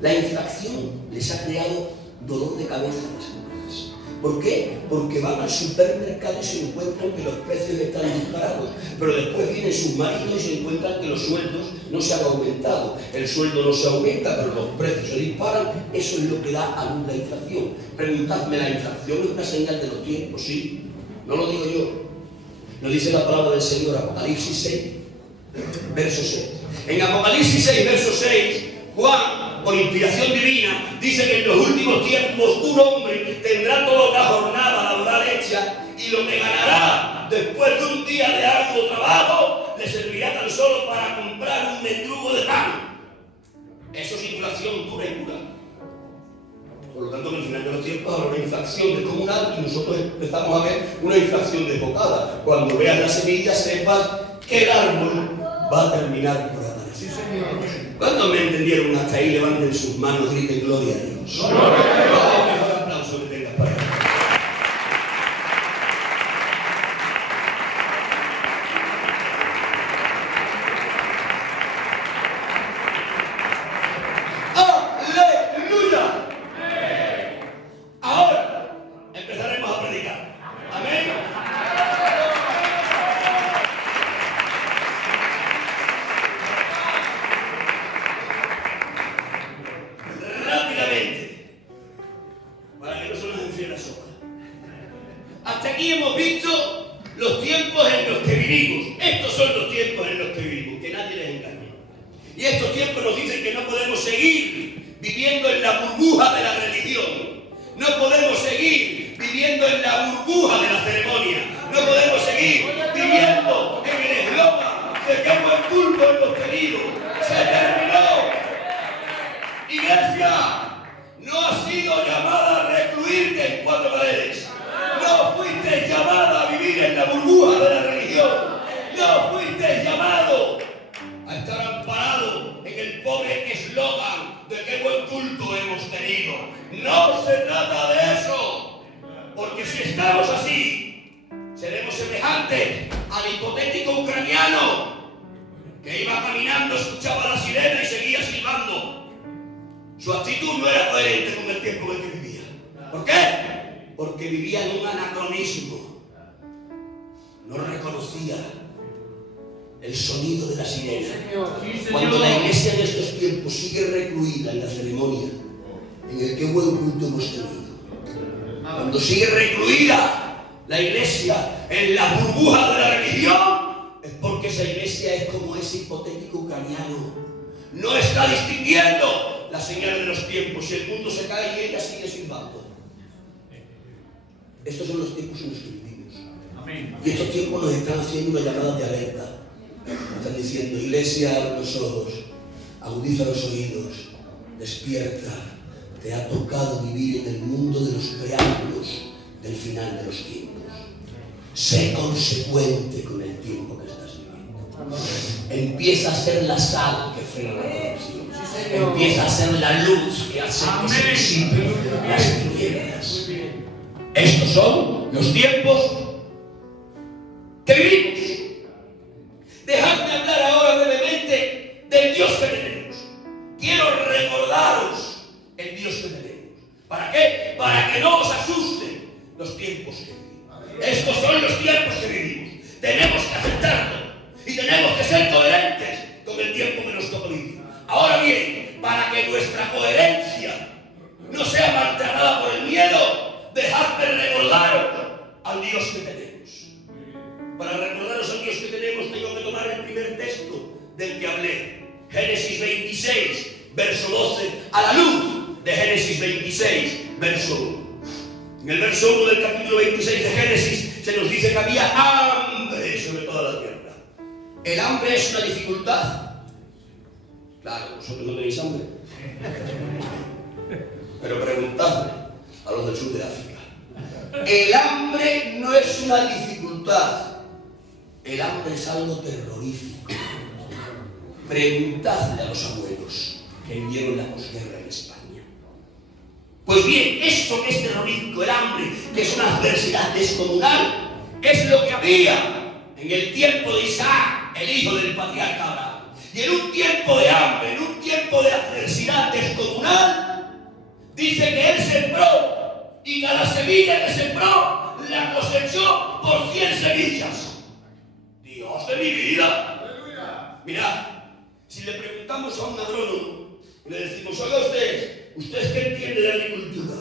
La inflación les ha creado dolor de cabeza a las empresas. ¿Por qué? Porque van al supermercado y se encuentran que los precios están disparados, pero después vienen sus maridos y se encuentran que los sueldos no se han aumentado. El sueldo no se aumenta, pero los precios se disparan. Eso es lo que da a luz la inflación. Preguntadme, ¿la inflación es una señal de los tiempos? Sí. No lo digo yo. Lo dice la palabra del Señor, Apocalipsis 6, verso 6. En Apocalipsis 6, verso 6, Juan, por inspiración divina, dice que en los últimos tiempos un hombre tendrá toda la jornada laboral hecha, y lo que ganará después de un día de arduo trabajo le servirá tan solo para comprar un mendrugo de pan. Eso es inflación dura y pura. Por lo tanto, en el final de los tiempos habrá una inflación descomunal y nosotros empezamos a ver una inflación desbocada. Cuando veas la semilla, sepas que el árbol va a terminar por aparecer. ¿Cuántos me entendieron hasta ahí? Levanten sus manos, griten gloria a Dios. ¡Gloria! Mejor aplauso que tengas para Dios. Hasta aquí hemos visto los tiempos en los que vivimos. Estos son los tiempos en los que vivimos, que nadie les engañe. Y estos tiempos nos dicen que no podemos seguir viviendo en la burbuja de la religión. No podemos seguir viviendo en la burbuja de la ceremonia. No podemos seguir viviendo en el eslogan de que un buen culto hemos tenido. Se terminó. Iglesia. iglesia no ha sido llamada a recluirte en 4 paredes. No fuiste llamada a vivir en la burbuja de la religión. No fuiste llamado a estar amparado en el pobre eslogan de qué buen culto hemos tenido. No se trata de eso. Porque si estamos así, seremos semejantes al hipotético ucraniano que iba caminando, escuchaba la sirena y seguía silbando. Su actitud no era coherente con el tiempo en el que vivía. ¿Por qué? Porque vivía en un anacronismo. No reconocía el sonido de la sirena. Cuando la iglesia en estos tiempos sigue recluida en la ceremonia, en el que buen culto hemos tenido, cuando sigue recluida la iglesia en la burbuja de la religión, es porque esa iglesia es como ese hipotético ucraniano. No está distinguiendo las señales de los tiempos y el mundo se cae y ella sigue silbando. Estos son los tiempos en los que vivimos. Y estos tiempos nos están haciendo una llamada de alerta. Nos están diciendo: iglesia, abre los ojos, agudiza los oídos, despierta. Te ha tocado vivir en el mundo de los preámbulos del final de los tiempos. Sé consecuente con el tiempo que estás viviendo. Empieza a ser la sal que frena la corrupción. Empieza a ser la luz que hace que se disipen las tinieblas. Estos son los tiempos que vivimos. Dejadme hablar ahora brevemente del Dios que tenemos. Quiero recordaros el Dios que tenemos. ¿Para qué? Para que no os asusten los tiempos que vivimos. Estos son los tiempos que vivimos. Tenemos que aceptarlo y tenemos que ser coherentes con el tiempo que nos toca vivir. Ahora bien, para que nuestra coherencia no sea maltratada por el miedo, dejadme recordaros al Dios que tenemos. Para recordaros al Dios que tenemos, tengo que tomar el primer texto del que hablé. Génesis 26, verso 12, a la luz de Génesis 26, verso 1. En el verso 1 del capítulo 26 de Génesis se nos dice que había hambre sobre toda la tierra. ¿El hambre es una dificultad? Claro, vosotros no tenéis hambre. Pero preguntadle a los del sur de África. El hambre no es una dificultad. El hambre es algo terrorífico. Preguntadle a los abuelos que vivieron la posguerra en España. Pues bien, esto que es terrorífico, el hambre, que es una adversidad descomunal, es lo que había en el tiempo de Isaac, el hijo del patriarca Abraham. Y en un tiempo de hambre, en un tiempo de adversidad descomunal, dice que él sembró y cada semilla que sembró la cosechó por 100 semillas. Dios de mi vida. Mirad, si le preguntamos a un agrónomo y le decimos: oiga ¿usted qué entiende de agricultura?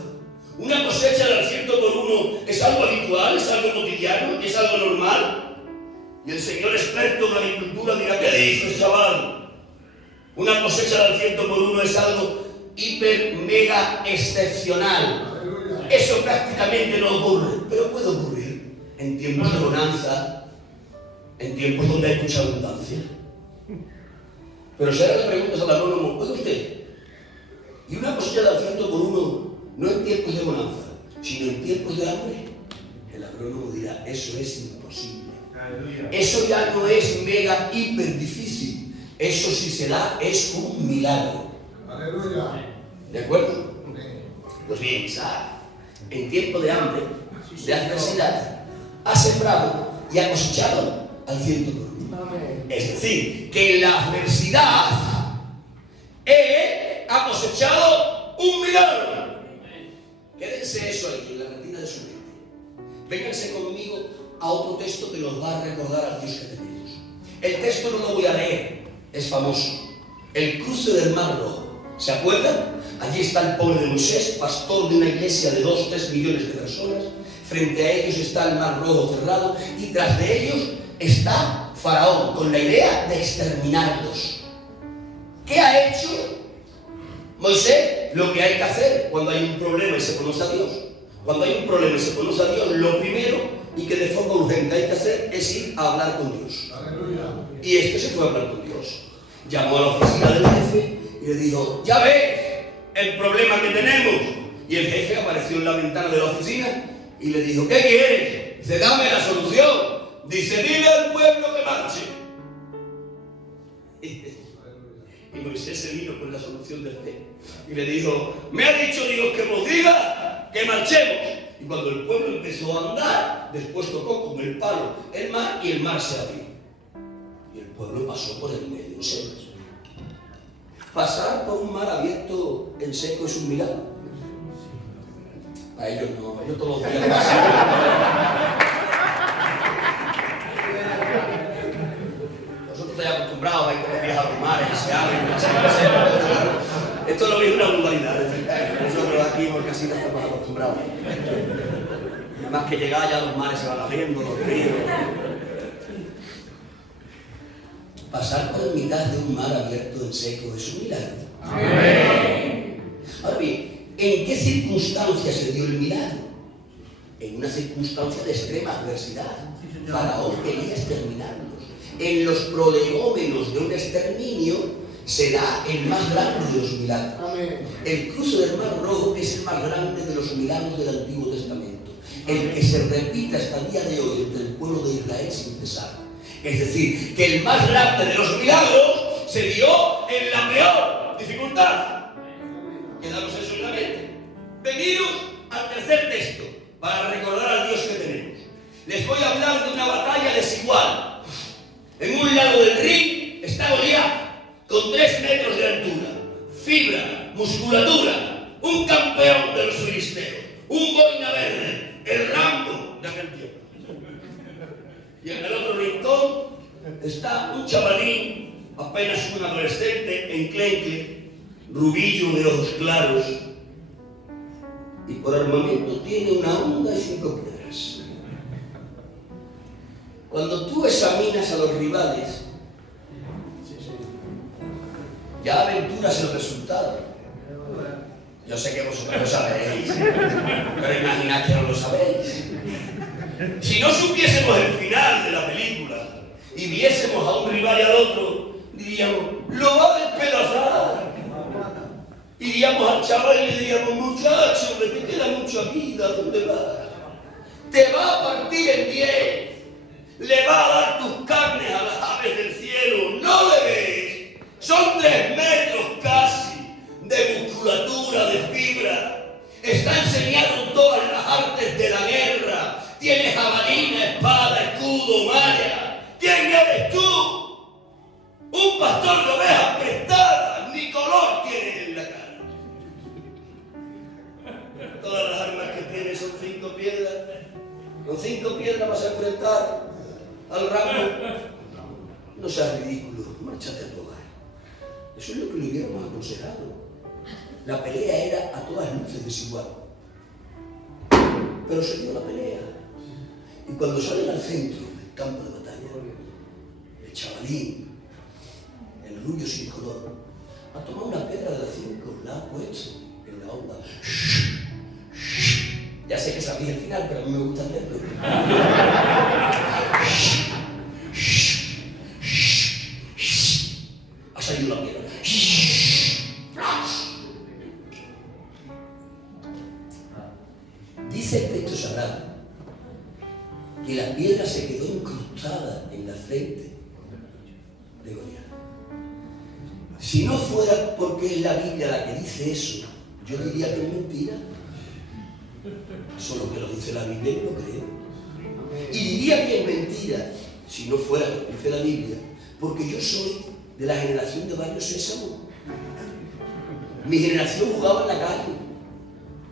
¿Una cosecha del 100 por 1 es algo habitual, es algo cotidiano, es algo normal? Y el señor experto en agricultura dirá: ¿qué dices, chaval? Una cosecha del 100 por 1 es algo hiper, mega excepcional. Eso prácticamente no ocurre, pero puede ocurrir en tiempos de bonanza, en tiempos donde hay mucha abundancia. Pero si ahora le preguntas al agrónomo: ¿puede usted? Y una cosecha del 100 por 1, no en tiempos de bonanza, sino en tiempos de hambre, el agrónomo dirá: eso es imposible. Eso ya no es mega hiper difícil. Eso, si se da, es un milagro. Aleluya. ¿De acuerdo? Pues bien, Isaac, en tiempo de hambre, de adversidad, ha sembrado y ha cosechado al 100 por 1. Es decir, que en la adversidad él ha cosechado un milagro. Quédense eso ahí en la retina de su mente. Vénganse conmigo a otro texto que nos va a recordar al Dios que tenemos. El texto no lo voy a leer, es famoso. El cruce del Mar Rojo. ¿Se acuerdan? Allí está el pobre de Moisés, pastor de una iglesia de 2-3 millones de personas. Frente a ellos está el Mar Rojo cerrado y tras de ellos está Faraón con la idea de exterminarlos. ¿Qué ha hecho Moisés? Lo que hay que hacer cuando hay un problema y se conoce a Dios. Cuando hay un problema y se conoce a Dios, lo primero y que de forma urgente hay que hacer es ir a hablar con Dios. Aleluya. Y se fue a hablar con Dios. Llamó a la oficina del jefe y le dijo: ya ves, el problema que tenemos. Y el jefe apareció en la ventana de la oficina y le dijo, ¿qué quieres? Dice, dame la solución. Dice, dile al pueblo que marche. Y Moisés se vino con la solución del jefe. Y le dijo, me ha dicho Dios que nos diga que marchemos. Y cuando el pueblo empezó a andar, después tocó con el palo el mar y el mar se abrió. Y el pueblo pasó por el medio en seco. Pasar por un mar abierto en seco es un milagro. A ellos no, ellos todos los días pasan. Nosotros estamos acostumbrados a ir todos los días a los mares, se abren, esto es lo mismo, una vulgaridad. Nosotros aquí por casi no estamos acostumbrados. Más que llegar ya los mares se van abriendo, los ríos. Pasar por mitad de un mar abierto en seco es un milagro. Amén. Ahora bien, ¿en qué circunstancia se dio el milagro? En una circunstancia de extrema adversidad. Faraón quería exterminarlos. En los prolegómenos de un exterminio se da el más grande de los milagros. Amén. El cruce del Mar Rojo es el más grande de los milagros del Antiguo Testamento. El que se repite hasta el día de hoy entre el pueblo de Israel sin cesar. Es decir, que el más grande de los milagros se dio en la peor dificultad. Quedamos eso en la mente. Venidos al tercer texto para recordar al Dios que tenemos. Les voy a hablar de una batalla desigual. En un lado del ring está Goliat, con 3 metros de altura, fibra, musculatura, un campeón de los filisteos, un boina verde, el Rambo de aquel tiempo. Y en el otro rincón está un chavalín, apenas un adolescente, enclenque, rubillo de ojos claros, y por armamento tiene una honda y 5 piedras. Cuando tú examinas a los rivales, ya aventuras el resultado. Yo sé que vosotros lo sabéis, pero imaginad que no lo sabéis. Si no supiésemos el final de la película y viésemos a un rival y al otro, diríamos, lo va a despedazar. Iríamos al chaval y le diríamos, muchacho, te queda mucha vida, ¿dónde vas? Te va a partir en 10, le va a dar tus carnes a las aves del cielo, ¿no le ves? Son 3 metros casi de musculatura, de fibra. Está enseñando todas las artes de la guerra. Tiene jabalina, espada, escudo, malla. ¿Quién eres tú? Un pastor de ovejas prestadas, ni color tienes en la cara. Todas las armas que tienes son 5 piedras. Con 5 piedras vas a enfrentar al Rambo. No seas ridículo, márchate a tu hogar. Eso es lo que le hubiéramos aconsejado. La pelea era a todas luces desigual. Pero se dio la pelea. Y cuando salen al centro del campo de batalla, el chavalín, el rubio sin color, ha tomado una piedra de las 5, la ha puesto en la onda. Ya sé que sabéis el final, pero a mí me gusta hacerlo. Ha salido la piedra. Dice el texto sagrado que la piedra se quedó incrustada en la frente de Goliat. Si no fuera porque es la Biblia la que dice eso, yo diría que es mentira. Solo que lo dice la Biblia y lo creo. Y diría que es mentira si no fuera lo que dice la Biblia, porque yo soy de la generación de Barrio Sésamo. Mi generación jugaba en la calle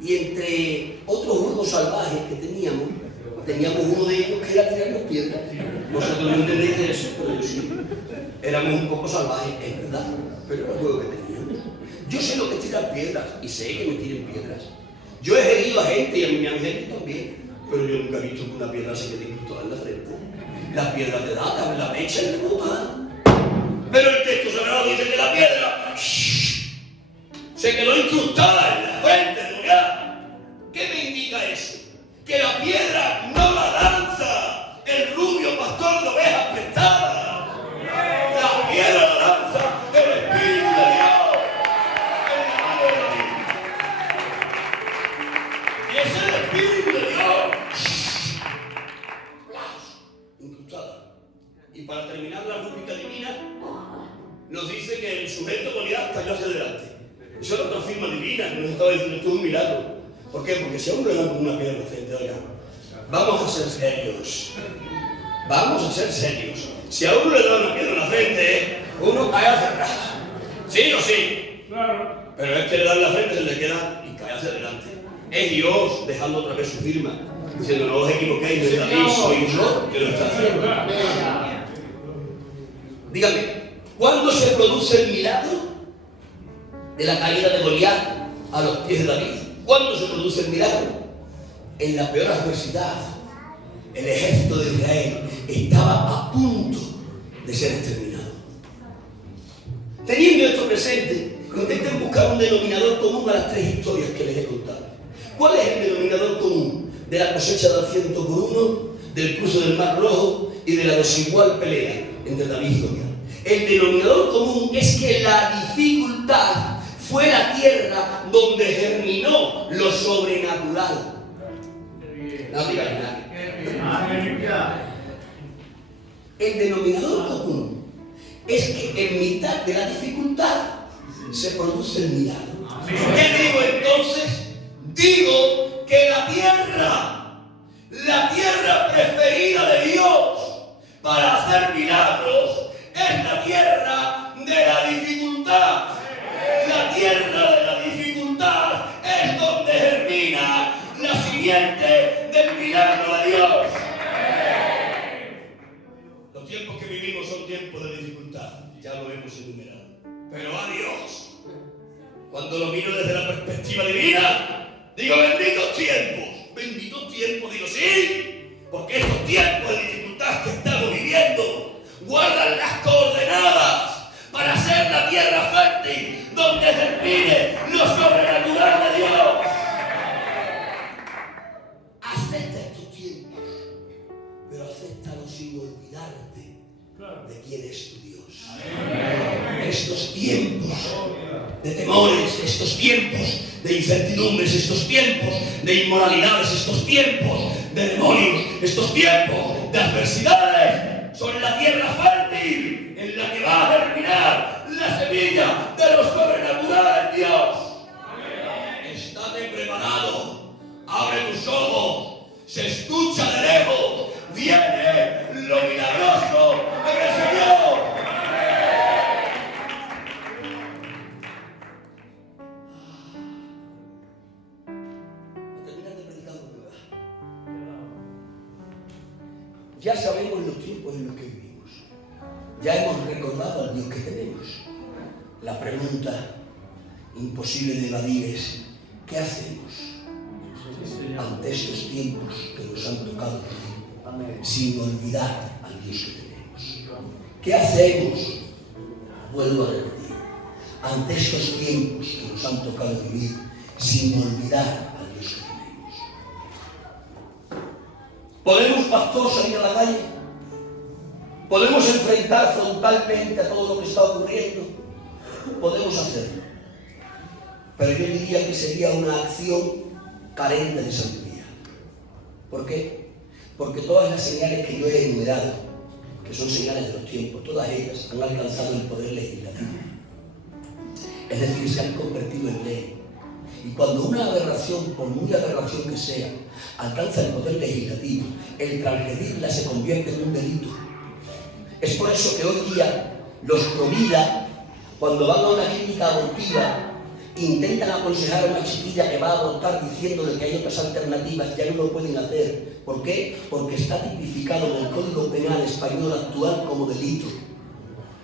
y entre otros juegos salvajes que teníamos uno de ellos que era tirarnos piedras. Vosotros no entendéis de eso, pero yo sí. Éramos un poco salvajes, es verdad, pero era el juego que teníamos. Yo sé lo que es tirar piedras y sé que me tiren piedras. Yo he herido a gente y a mi gente también, pero yo nunca he visto que una piedra se quede incrustada en la frente. Las piedras te dan la mecha y te botan. Pero el texto sagrado dice que la piedra se quedó incrustada en la frente de Goliat. ¿Qué me indica eso? Que la piedra no la lanza el rubio pastor de ovejas prestadas. La piedra la lanza el Espíritu de Dios. El Espíritu de Dios. todo diciendo, esto es un milagro. ¿Por qué? Porque si a uno le dan con una piedra en la frente, oiga, vamos a ser serios. Vamos a ser serios. Si a uno le da una piedra en la frente, uno cae hacia atrás. ¿Sí o sí? Claro. Pero es que le dan en la frente, se le queda y cae hacia adelante. Es Dios dejando otra vez su firma, diciendo, no os equivoquéis, no es David, soy yo que lo está haciendo. Dígame, ¿cuándo se produce el milagro de la caída de Goliat a los pies de David? ¿Cuándo se produce el milagro? En la peor adversidad. El ejército de Israel estaba a punto de ser exterminado. Teniendo esto presente, intenten buscar un denominador común a las tres historias que les he contado. ¿Cuál es el denominador común de la cosecha del 100 por 1, del cruce del Mar Rojo y de la desigual pelea entre David y Goliat? El denominador común es que la dificultad fue la tierra donde germinó lo sobrenatural. No digáis nada. El denominador común es que en mitad de la dificultad se produce el milagro. ¿Qué digo entonces? Digo que la tierra preferida de Dios para hacer milagros es la tierra de la dificultad. La tierra de la dificultad es donde germina la simiente del milagro de Dios. Los tiempos que vivimos son tiempos de dificultad, ya lo hemos enumerado. Pero a Dios, cuando lo miro desde la perspectiva divina, digo benditos tiempos, digo sí, porque estos tiempos de dificultad que estamos viviendo guardan las coordenadas para ser la tierra fértil donde germine lo sobrenatural de Dios. Acepta estos tiempos, pero acéptalos sin olvidarte de quién es tu Dios. Estos tiempos de temores, estos tiempos de incertidumbres, estos tiempos de inmoralidades, estos tiempos de demonios, estos tiempos de adversidades son la tierra fértil en la que va a germinar la semilla de lo sobrenatural en Dios. Estate preparado, abre tus ojos, se escucha de lejos, viene lo milagroso en el Señor. Ya sabemos los tiempos en los que vivimos. Ya hemos recordado al Dios que tenemos. La pregunta imposible de evadir es, ¿qué hacemos ante estos tiempos que nos han tocado vivir, sin olvidar al Dios que tenemos? ¿Qué hacemos? Vuelvo a repetir, ante estos tiempos que nos han tocado vivir, sin olvidar al Dios que tenemos. ¿Podemos, pastor, salir a la calle? ¿Podemos enfrentar frontalmente a todo lo que está ocurriendo? Podemos hacerlo. Pero yo diría que sería una acción carente de sabiduría. ¿Por qué? Porque todas las señales que yo he enumerado, que son señales de los tiempos, todas ellas han alcanzado el poder legislativo. Es decir, se han convertido en ley. Y cuando una aberración, por muy aberración que sea, alcanza el poder legislativo, el transgredirla se convierte en un delito. Es por eso que hoy día los provida, cuando van a una clínica abortiva, intentan aconsejar a una chiquilla que va a abortar diciéndole que hay otras alternativas, ya no lo pueden hacer. ¿Por qué? Porque está tipificado en el Código Penal español actual como delito.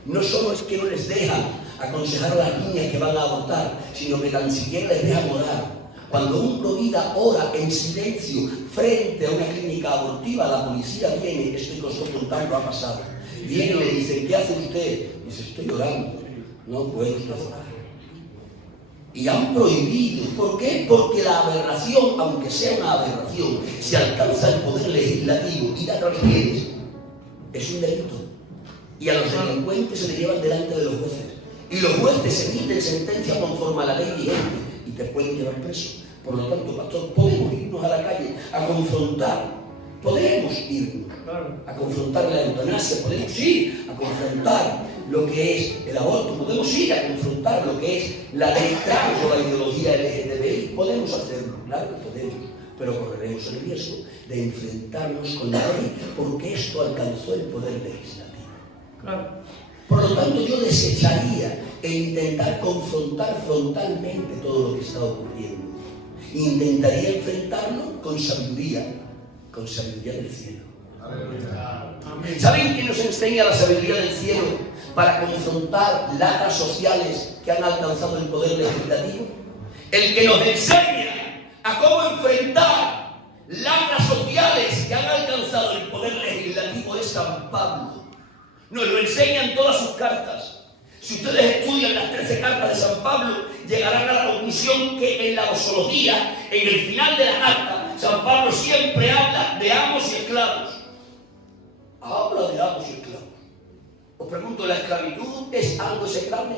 No solo es que no les dejan aconsejar a las niñas que van a abortar, sino que tan siquiera les dejan orar. Cuando un provida ora en silencio frente a una clínica abortiva, la policía viene, esto que os estoy contando ha pasado, viene y le dicen, ¿qué hace usted? Dice, estoy orando. No puede usted orar. Y han prohibido. ¿Por qué? Porque la aberración, aunque sea una aberración, si alcanza el poder legislativo y la transgriedes, es un delito. Y a los delincuentes se les llevan delante de los jueces. Y los jueces emiten sentencia conforme a la ley vigente y te pueden llevar preso. Por lo tanto, pastor, podemos irnos a la calle a confrontar. Podemos irnos a confrontar la eutanasia, podemos ir a confrontar lo que es el aborto, podemos ir a confrontar lo que es la ley trans o la ideología LGTBI. hacerlo, claro que podemos, pero correremos el riesgo de enfrentarnos con la ley, porque esto alcanzó el poder legislativo. Claro. Por lo tanto, yo desecharía el intentar confrontar frontalmente todo lo que está ocurriendo. Intentaría enfrentarlo con sabiduría del cielo. Amén. ¿Saben quién nos enseña la sabiduría del cielo para confrontar lacras sociales que han alcanzado el poder legislativo? El que nos enseña a cómo enfrentar lacras sociales que han alcanzado el poder legislativo es San Pablo. Nos lo enseña en todas sus cartas. Si ustedes estudian las 13 cartas de San Pablo, llegarán a la conclusión que en la dosología, en el final de la carta, San Pablo siempre habla de amos y esclavos. Habla de amos y esclavos. Os pregunto, ¿la esclavitud es algo execrable?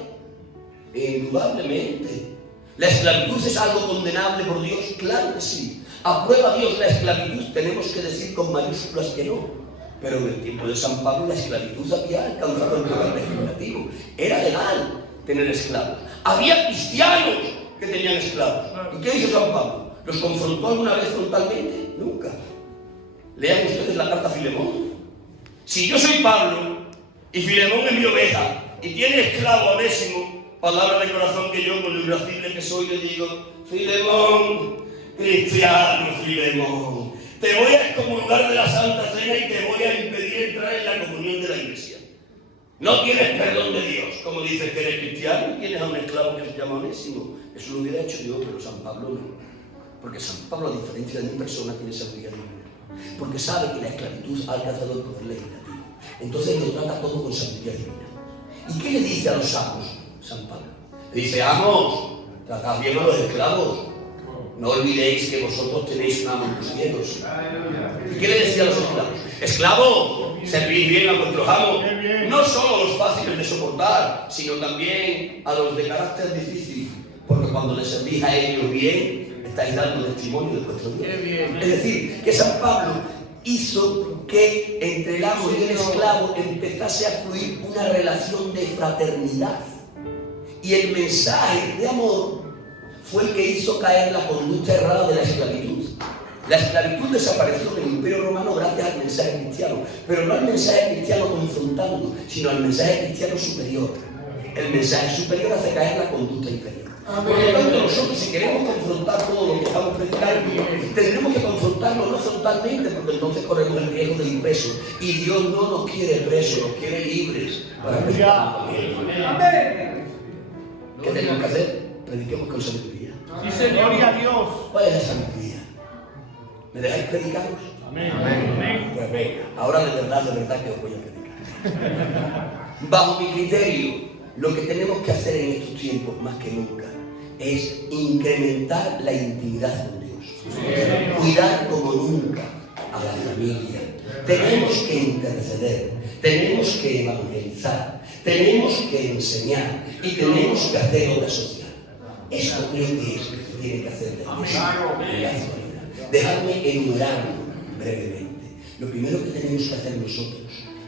Indudablemente. ¿La esclavitud es algo condenable por Dios? Claro que sí. ¿Aprueba Dios la esclavitud? Tenemos que decir con mayúsculas que no. Pero en el tiempo de San Pablo la esclavitud había alcanzado el poder legislativo. Era legal tener esclavos. Había cristianos que tenían esclavos. ¿Y qué hizo San Pablo? ¿Los confrontó alguna vez frontalmente? Nunca. Lean ustedes la carta a Filemón. Si yo soy Pablo y Filemón es mi oveja y tiene esclavo a Onésimo, palabra de corazón que yo, con lo irascible que soy, le digo: Filemón, cristiano Filemón, te voy a excomulgar de la Santa Cena y te voy a impedir entrar en la comunión de la Iglesia. No tienes perdón de Dios, como dices que eres cristiano y tienes a un esclavo que se llama Onésimo. Eso lo hubiera hecho yo, pero San Pablo no. Porque San Pablo, a diferencia de mi persona, tiene sabiduría divina. Porque sabe que la esclavitud ha alcanzado el poder legislativo. Entonces lo trata todo con sabiduría divina. ¿Y qué le dice a los amos San Pablo? Le dice: amos, tratad bien a los esclavos. No olvidéis que vosotros tenéis un amo en los cielos. ¿Y qué le decía a los esclavos? Esclavos, servid bien a vuestros amos. No solo a los fáciles de soportar, sino también a los de carácter difícil. Porque cuando les servís a ellos bien, estáis dando testimonio de vuestro Dios. Es decir, que San Pablo hizo que entre el amo y el esclavo empezase a fluir una relación de fraternidad. Y el mensaje de amor fue el que hizo caer la conducta errada de la esclavitud. La esclavitud desapareció del Imperio Romano gracias al mensaje cristiano, pero no al mensaje cristiano confrontando, sino al mensaje cristiano superior. El mensaje superior hace caer la conducta inferior. Por lo tanto, nosotros, si queremos confrontar todo lo que estamos predicando, tendremos que confrontarlo no frontalmente, porque entonces corremos el riesgo de ir presos. Y Dios no nos quiere presos, nos quiere libres para predicar. ¿Qué tenemos que hacer? Prediquemos con sabiduría. Sí, Señor, y a Dios. ¿Cuál es la sabiduría? ¿Me dejáis predicaros? Amén. Amén. Pues venga, ahora de verdad que os voy a predicar. Bajo mi criterio, lo que tenemos que hacer en estos tiempos más que nunca es incrementar la intimidad con Dios. Cuidar como nunca a la familia. Tenemos que interceder, tenemos que evangelizar, tenemos que enseñar y tenemos que hacer obra social. Eso creo que es lo que tiene que hacer la Iglesia. Dejadme enumerarlo brevemente. Lo primero que tenemos que hacer nosotros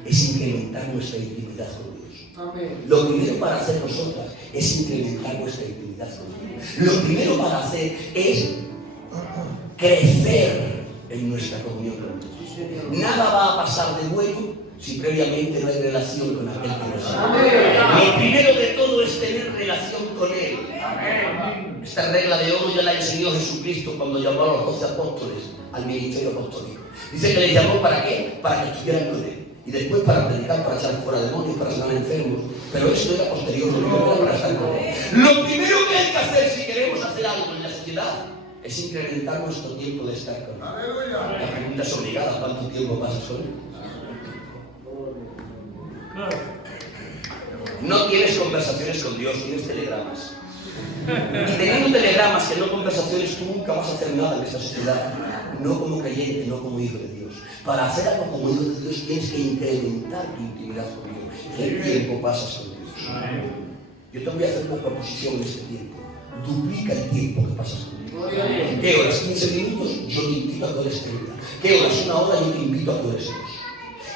es incrementar nuestra intimidad con Dios. Lo primero para hacer nosotras es incrementar nuestra intimidad con Dios. Lo primero para hacer es crecer en nuestra comunión con Dios. Nada va a pasar de bueno si previamente no hay relación con aquel que nos ama. Lo primero de todo es tener relación con Él. Esta regla de oro ya la enseñó Jesucristo cuando llamó a los 12 apóstoles al ministerio apostólico. Dice que les llamó ¿para qué? Para que estuvieran con Él. Y después para predicar, para echar fuera demonios, para sanar enfermos. Pero eso era posterior, no era para estar con Él. Lo primero que hay que hacer si queremos hacer algo en la sociedad es incrementar nuestro tiempo de estar con Él. La pregunta es obligada: ¿cuánto tiempo pasas con Él? No tienes conversaciones con Dios, tienes telegramas. Y teniendo telegramas que no conversaciones, tú nunca vas a hacer nada en esta sociedad. No como creyente, no como hijo de Dios. Para hacer algo como hijo de Dios tienes que incrementar tu intimidad con Dios. ¿Qué tiempo pasas con Dios? Yo te voy a hacer una proposición en este tiempo. Duplica el tiempo que pasas con Dios. ¿Qué horas? 15 minutos, yo te invito a que ores 30. ¿Qué horas? Una hora, yo te invito a que ores 2.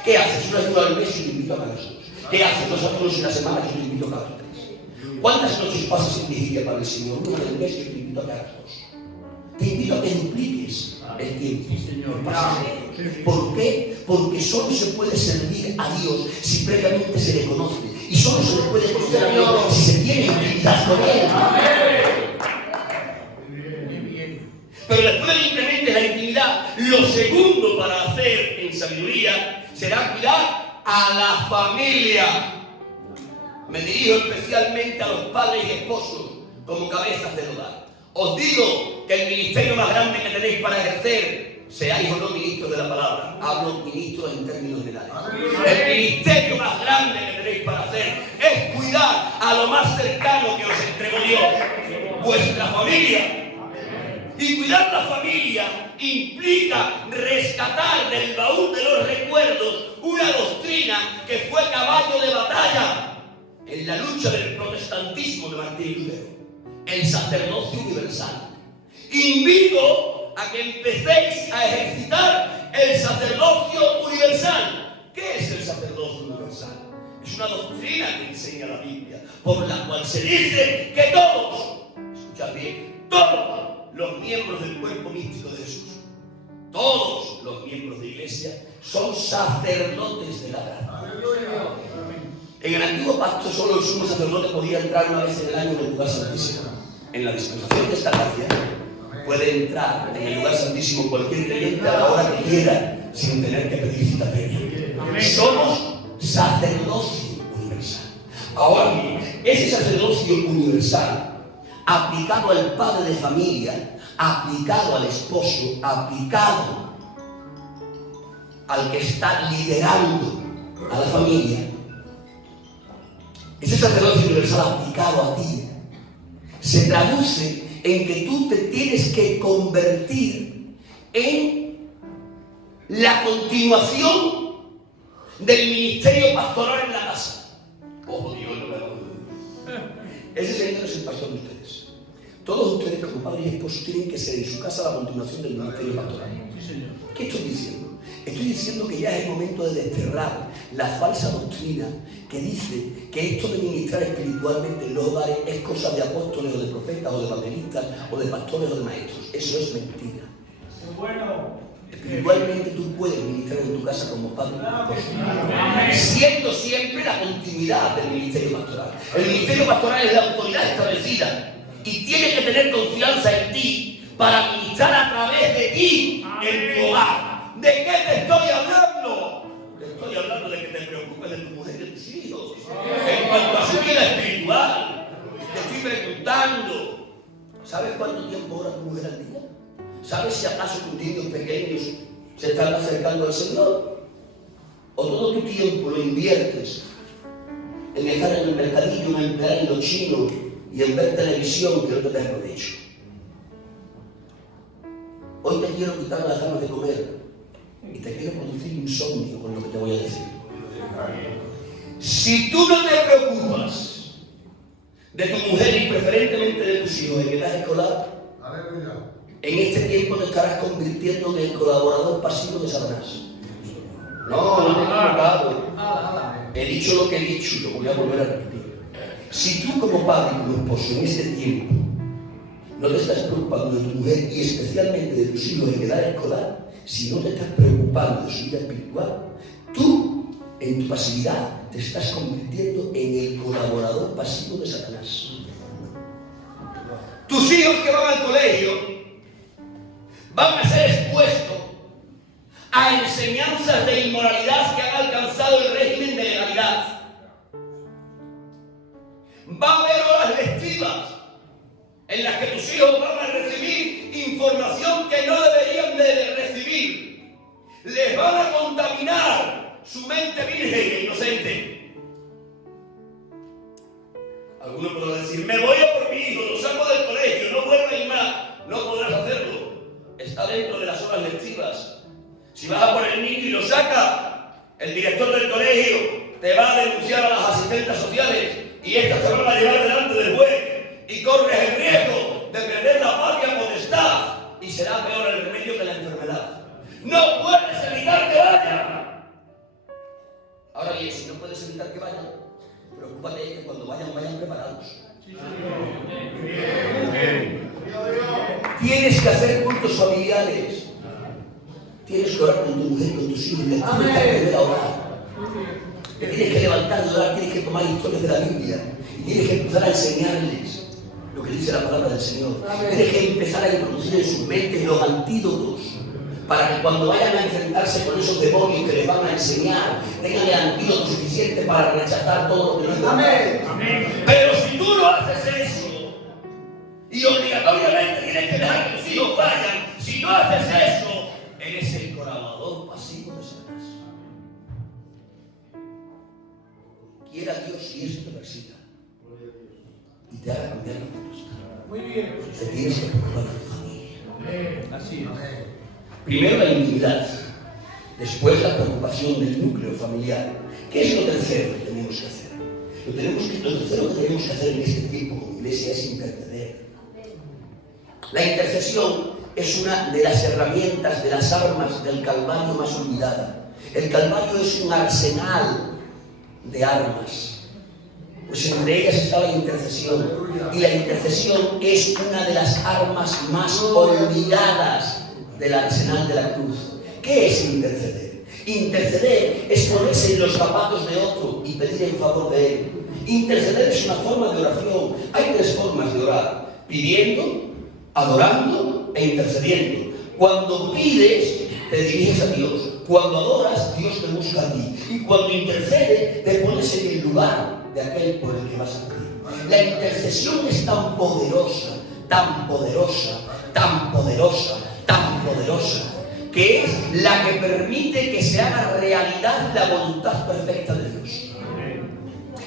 ¿Qué haces? Una vez al mes, yo te invito a que hagas 2. ¿Qué haces? 2 sábados en la semana, yo te invito a que hagas 3. ¿Cuántas noches pasas en vigilia para el Señor? Una del mes, yo te invito a que hagas 2. el tiempo. Sí, señor. Sí, sí. ¿Por qué? Porque solo se puede servir a Dios si previamente se le conoce. Y solo se le puede conocer a Dios si se tiene intimidad con Él. Muy bien. Pero después del incremento de la intimidad, lo segundo para hacer en sabiduría será cuidar a la familia. Me dirijo especialmente a los padres y esposos como cabezas del hogar. Os digo que el ministerio más grande que tenéis para ejercer, seáis o no ministros de la palabra, hablo ministros en términos generales. El ministerio más grande que tenéis para hacer es cuidar a lo más cercano que os entregó Dios, vuestra familia. Y cuidar la familia implica rescatar del baúl de los recuerdos una doctrina que fue caballo de batalla en la lucha del protestantismo de Martín Lutero: el sacerdocio universal. Invito a que empecéis a ejercitar el sacerdocio universal. ¿Qué es el sacerdocio universal? Es una doctrina que enseña la Biblia, por la cual se dice que todos, escuchad bien, todos los miembros del cuerpo místico de Jesús, todos los miembros de iglesia, son sacerdotes de la gracia. En el antiguo pacto solo el sumo sacerdote podía entrar una vez en el año en el lugar santísimo. En la dispensación de esta gracia puede entrar en el lugar santísimo cualquier creyente a la hora que quiera, sin tener que pedir cita previa. Somos sacerdocio universal. Ahora bien, ese sacerdocio universal, aplicado al padre de familia, aplicado al esposo, aplicado al que está liderando a la familia, ese sacerdocio universal aplicado a ti, se traduce en que tú te tienes que convertir en la continuación del ministerio pastoral en la casa. Ojo, Dios, no me lo... Ese señor es el pastor de ustedes. Todos ustedes como padres y esposos tienen que ser en su casa la continuación del ministerio pastoral. ¿Qué estoy diciendo? Estoy diciendo que ya es el momento de desterrar la falsa doctrina que dice que esto de ministrar espiritualmente en los hogares es cosa de apóstoles o de profetas o de evangelistas o de pastores o de maestros. Eso es mentira. Espiritualmente tú puedes ministrar en tu casa como padre y esposo, siendo siempre la continuidad del ministerio pastoral. El ministerio pastoral es la autoridad establecida y tienes que tener confianza en ti para ministrar a través de ti en tu hogar. ¿De qué te estoy hablando? Te estoy hablando de que te preocupes de tu mujer y de tus hijos. En cuanto a su vida espiritual, te estoy preguntando, ¿sabes cuánto tiempo ora tu mujer al día? ¿Sabes si acaso tus niños pequeños se están acercando al Señor? ¿O todo tu tiempo lo inviertes en estar en el mercadillo, en emplear en lo chino y en ver televisión que no te da provecho? Hoy te quiero quitar las ganas de comer y te quiero producir insomnio con lo que te voy a decir. Si tú no te preocupas de tu mujer y preferentemente de tus hijos en edad escolar, en este tiempo te estarás convirtiendo en el colaborador pasivo de Satanás. No te he equivocado. He dicho lo que he dicho y lo voy a volver a repetir. Si tú como padre y como esposo en este tiempo no te estás preocupando de tu mujer y especialmente de tus hijos en edad escolar, si no te estás preocupando de su vida espiritual, tú en tu pasividad te estás convirtiendo en el colaborador pasivo de Satanás. Tus hijos que van al colegio van a ser expuestos a enseñanzas de inmoralidad que han alcanzado el régimen de legalidad. Va a haber horas lectivas en las que tus hijos van a recibir información que no deberían de recibir. Les van a contaminar su mente virgen e inocente. Algunos podrán decir, me voy a por mi hijo, lo saco del colegio, no vuelvo a ir más. No podrás hacerlo. Está dentro de las horas lectivas. Si vas a por el niño y lo saca, el director del colegio te va a denunciar a las asistentes sociales y estas te van a llevar delante del juez y corres el riesgo de perder la patria potestad y será peor el remedio que la enfermedad. No puedes evitar que vayan. Ahora bien, si no puedes evitar que vayan, preocúpate de que cuando vayan preparados. Tienes que hacer cultos familiares. Tienes que orar con tu mujer, con tus hijos, tienes que aprender a orar. Te tienes que levantar de orar, tienes que tomar historias de la Biblia y tienes que empezar a enseñarles lo que dice la palabra del Señor. Tienes que empezar a introducir en sus mentes los antídotos para que cuando vayan a enfrentarse con esos demonios que les van a enseñar, tengan el antídoto suficiente para rechazar todo lo que les dicen. Pero si tú no haces eso, y obligatoriamente tienes que dejar que tus hijos vayan, si no haces eso, eres el colaborador pasivo de Satanás. Quiera Dios si eso te persiga y te haga cambiar la propuesta. Muy bien. Te tienes que preocupar de tu familia. Así es. Primero la intimidad, después la preocupación del núcleo familiar. ¿Qué es lo tercero que tenemos que hacer? Lo tercero que tenemos que hacer en este tiempo como iglesia es interceder. La intercesión es una de las herramientas, de las armas del Calvario más olvidada. El Calvario es un arsenal de armas. Pues entre ellas está la intercesión. Y la intercesión es una de las armas más olvidadas del arsenal de la cruz. ¿Qué es interceder? Interceder es ponerse en los zapatos de otro y pedir en favor de él. Interceder es una forma de oración. Hay tres formas de orar: pidiendo, adorando e intercediendo. Cuando pides, te diriges a Dios. Cuando adoras, Dios te busca a ti. Y cuando intercedes, te pones en el lugar de aquel por el que vas a pedir. La intercesión es tan poderosa, tan poderosa, tan poderosa, tan poderosa, que es la que permite que se haga realidad la voluntad perfecta de Dios.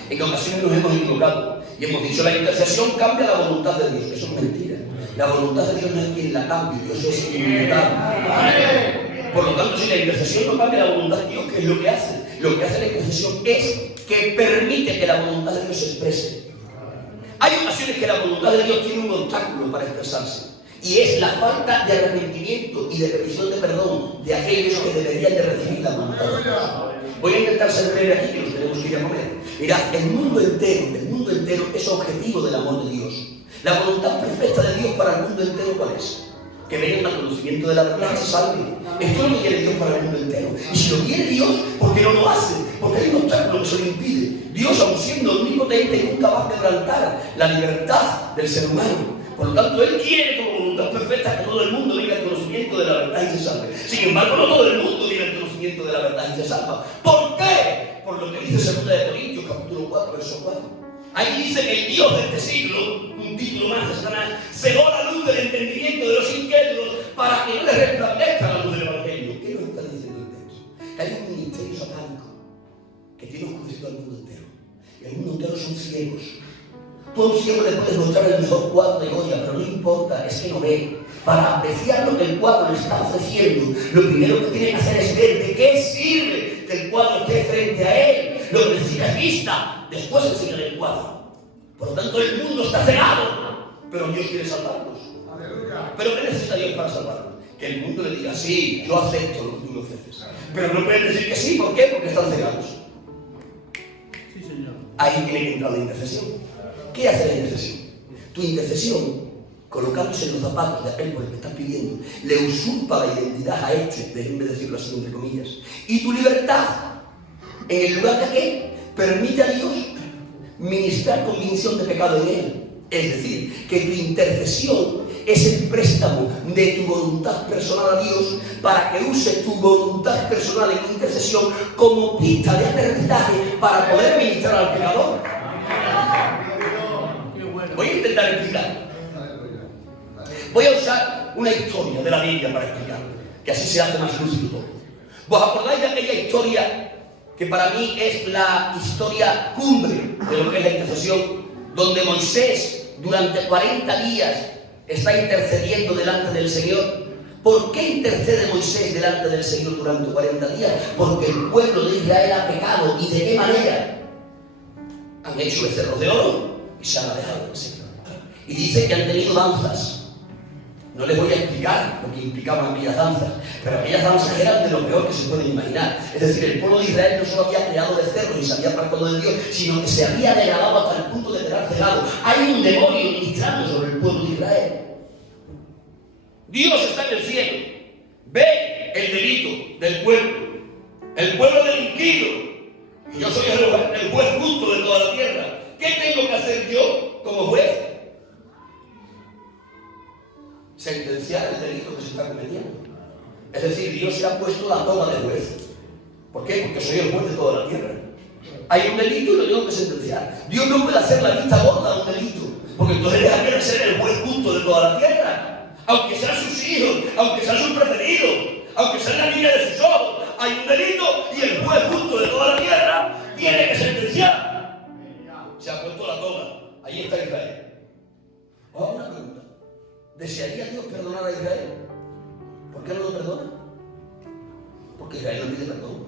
En ocasiones nos hemos equivocado y hemos dicho: la intercesión cambia la voluntad de Dios. Eso es mentira. La voluntad de Dios no es quien la cambie, Dios es inmutable. Por lo tanto, si la intercesión no cambia la voluntad de Dios, ¿qué es lo que hace? Lo que hace la intercesión es que permite que la voluntad de Dios se exprese. Hay ocasiones que la voluntad de Dios tiene un obstáculo para expresarse, y es la falta de arrepentimiento y de petición de perdón de aquellos que deberían de recibir la voluntad de Dios. Voy a intentar ser breve aquí, que nos tenemos que ir a comer. Mirad, el mundo entero es objetivo del amor de Dios. La voluntad perfecta de Dios para el mundo entero, ¿cuál es? Que vengan al conocimiento de la verdad y se salven. Esto es lo que quiere Dios para el mundo entero. Y si lo quiere Dios, ¿por qué no lo hace? Porque hay un obstáculo que se lo impide. Dios, aun siendo omnipotente, nunca va a quebrantar la libertad del ser humano. Por lo tanto, Él quiere como voluntad perfecta que todo el mundo venga al conocimiento de la verdad y se salve. Sin embargo, no todo el mundo viene al conocimiento de la verdad y se salva. ¿Por qué? Por lo que dice 2 de Corintios, capítulo 4, verso 4. Ahí dice que el Dios de este siglo, un título más de Satanás, cegó la luz del entendimiento de los incrédulos para que no les resplandezca la luz del Evangelio. ¿Qué nos está diciendo el texto? Que hay un ministerio satánico que tiene oscurecido al mundo entero. Y el mundo entero son ciegos. Tú a un ciego le puedes mostrar el mejor cuadro de Goya, pero no importa, es que no ve. Para apreciar lo que el cuadro le está ofreciendo, lo primero que tiene que hacer es ver de qué sirve que el cuadro esté frente a él. Lo que necesita es vista, después enseñar el cuadro. Por lo tanto, el mundo está cegado, pero Dios quiere salvarlos. ¿Pero qué necesita Dios para salvarlos? Que el mundo le diga: sí, yo acepto lo que tú me ofreces. Pero no pueden decir que sí, ¿por qué? Porque están cegados. Sí, Señor. Ahí tiene que entrar la intercesión. ¿Qué hace la intercesión? Tu intercesión, colocándose en los zapatos de aquel por el que estás pidiendo, le usurpa la identidad a este, déjenme decirlo así entre comillas, y tu libertad, en el lugar de aquel, permite a Dios ministrar convicción de pecado en él. Es decir, que tu intercesión es el préstamo de tu voluntad personal a Dios para que use tu voluntad personal en intercesión como pista de aterrizaje para poder ministrar al pecador. Voy a intentar explicar. Voy a usar una historia de la Biblia para explicarlo, que así se hace más lúcido todo. ¿Vos acordáis de aquella historia que para mí es la historia cumbre de lo que es la intercesión, donde Moisés durante 40 días está intercediendo delante del Señor? ¿Por qué intercede Moisés delante del Señor durante 40 días? Porque el pueblo de Israel ha pecado. ¿Y de qué manera? Han hecho becerros de oro y se han alejado del Señor. Y dice que han tenido danzas. No les voy a explicar lo que implicaban aquellas danzas, pero aquellas danzas eran de lo peor que se pueden imaginar. Es decir, el pueblo de Israel no solo había creado becerros y se había apartado de Dios, sino que se había degradado hasta el punto de quedar cegado. Hay un demonio ministrando sobre el pueblo de Israel. Dios está en el cielo, ve el delito del pueblo. El pueblo delinquido. Y yo soy el juez justo de toda la tierra. ¿Qué tengo que hacer yo como juez? Sentenciar el delito que se está cometiendo. Es decir, Dios se ha puesto la toma de juez. ¿Por qué? Porque soy el juez de toda la tierra. Hay un delito y lo tengo que sentenciar. Dios no puede hacer la vista gorda a un delito, porque entonces dejaría de ser el juez justo de toda la tierra. Aunque sean sus hijos, aunque sean sus preferidos, aunque sea la niña de sus ojos, hay un delito y el juez justo de toda la tierra tiene que sentenciar. Se ha puesto la toma. Ahí está Israel. Ahora una pregunta. ¿Desearía Dios perdonar a Israel? ¿Por qué no lo perdona? Porque Israel no pide perdón.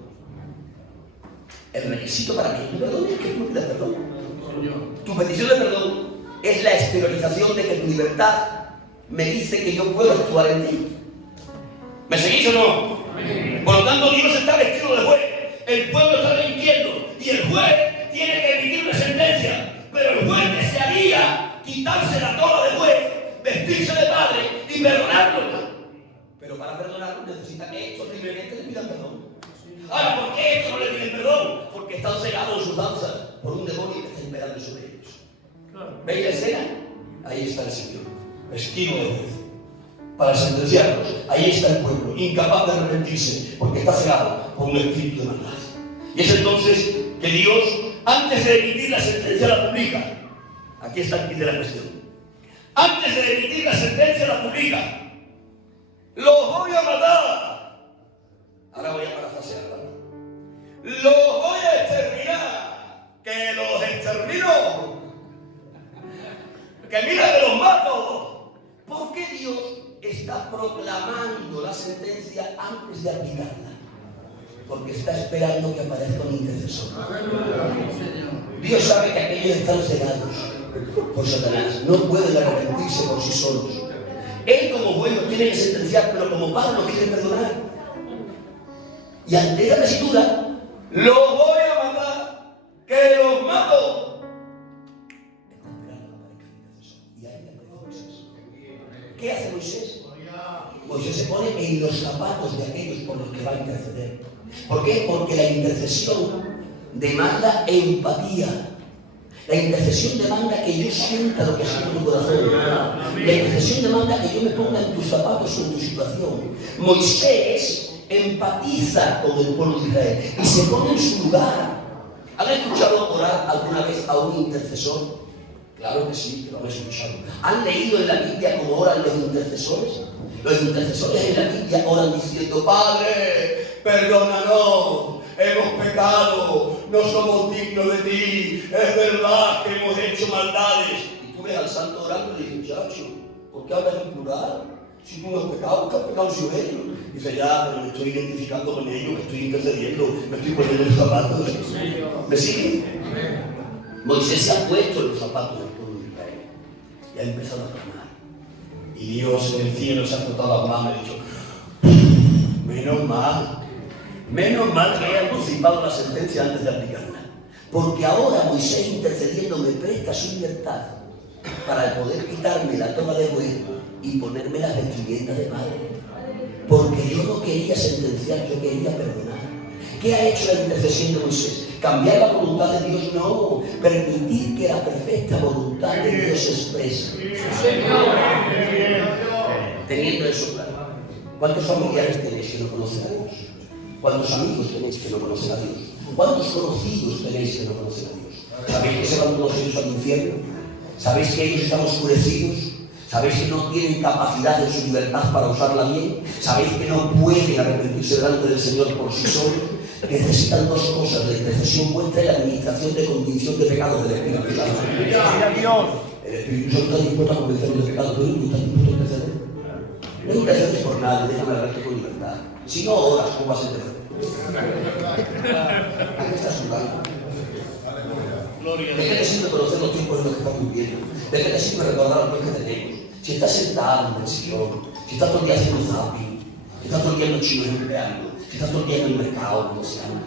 El requisito para que tú perdones es que tú pidas perdón. Tu petición de perdón es la exteriorización de que tu libertad me dice que yo puedo actuar en ti. ¿Me seguís o no? Por lo tanto, Dios está vestido de juez. El pueblo está delinquiendo y el juez tiene que emitir una sentencia. Pero el juez desearía quitarse la toga de juez, vestirse de padre y perdonarlo. Pero para perdonarlo necesita que estos libremente le pidan perdón. Ahora, ¿por qué estos no le piden perdón? Porque están cegados en sus danzas por un demonio que está imperando sobre ellos. ¿Veis la escena? Ahí está el Señor, vestido de juez, para sentenciarlos. Ahí está el pueblo, incapaz de arrepentirse, porque está cegado por un espíritu de maldad. Y es entonces que Dios, antes de emitir la sentencia, la publica. Aquí está el kit de la cuestión. Antes de emitir la sentencia, la publica. ¡Los voy a matar! Ahora voy a parafrasearla. ¡Los voy a exterminar! ¡Que los extermino! ¡Que mira que los mato! ¿Por qué Dios está proclamando la sentencia antes de aplicarla? Porque está esperando que aparezca un intercesor. Dios sabe que aquellos están cegados por Satanás. No pueden arrepentirse por sí solos. Él como juez los tiene que sentenciar, pero como padre los quiere perdonar. Y ante esa tesitura, los voy a matar, que los mato. Está esperando que aparezca el intercesor. Y ahí aparece Moisés. ¿Qué hace Moisés? Moisés se pone en los zapatos de aquellos por los que va a interceder. ¿Por qué? Porque la intercesión demanda empatía. La intercesión demanda que yo sienta lo que siento en mi corazón. La intercesión demanda que yo me ponga en tus zapatos o en tu situación. Moisés empatiza con el pueblo de Israel y se pone en su lugar. ¿Han escuchado orar alguna vez a un intercesor? Claro que sí, que lo han escuchado. ¿Han leído en la Biblia cómo oran los intercesores? Los intercesores en la Biblia oran diciendo: Padre, perdónanos, hemos pecado, no somos dignos de ti, es verdad que hemos hecho maldades. Y tú ves al santo orando y le dices: muchacho, ¿por qué hablas en plural? Si tú no has pecado, ¿qué has pecado si ellos? Dice: ya, pero me estoy identificando con ellos, me estoy intercediendo, me estoy poniendo en los zapatos. ¿Me siguen? Moisés se ha puesto en los zapatos del pueblo de Israel y ha empezado a clamar. Y Dios en el cielo se ha frotado las manos y ha dicho: menos mal que he anticipado la sentencia antes de aplicarla. Porque ahora Moisés intercediendo me presta su libertad para poder quitarme la toga de juez y ponerme las vestimentas de padre. Porque yo no quería sentenciar, yo quería perdonar. ¿Qué ha hecho la intercesión de Moisés? ¿Cambiar la voluntad de Dios? No. Permitir que la perfecta voluntad de Dios se exprese. Teniendo eso claro, ¿cuántos familiares tenéis que no conocen a Dios? ¿Cuántos amigos tenéis que no conocen a Dios? ¿Cuántos conocidos tenéis que no conocen a Dios? ¿Sabéis que se van todos ellos al infierno? ¿Sabéis que ellos están oscurecidos? ¿Sabéis que no tienen capacidad en su libertad para usarla bien? ¿Sabéis que no pueden arrepentirse delante del Señor por sí solos? Necesitan dos cosas: la intercesión vuestra y la administración de convicción de pecados del Espíritu Santo. El Espíritu Santo está dispuesto a convencernos de pecado, pero no está dispuesto a interceder. No intercedes por nadie, déjame hablarte con libertad. Si no oras, ¿cómo vas a interceder? ¿A qué estás jugando? ¿De qué te sirve conocer los tiempos en los que estás viviendo? ¿De qué te sirve recordar los que tenemos? Si estás sentado en el sillón, si estás todo el día haciendo zapping, si estás todo el día en los chinos empleando, si estás todo el día en el mercado negociando.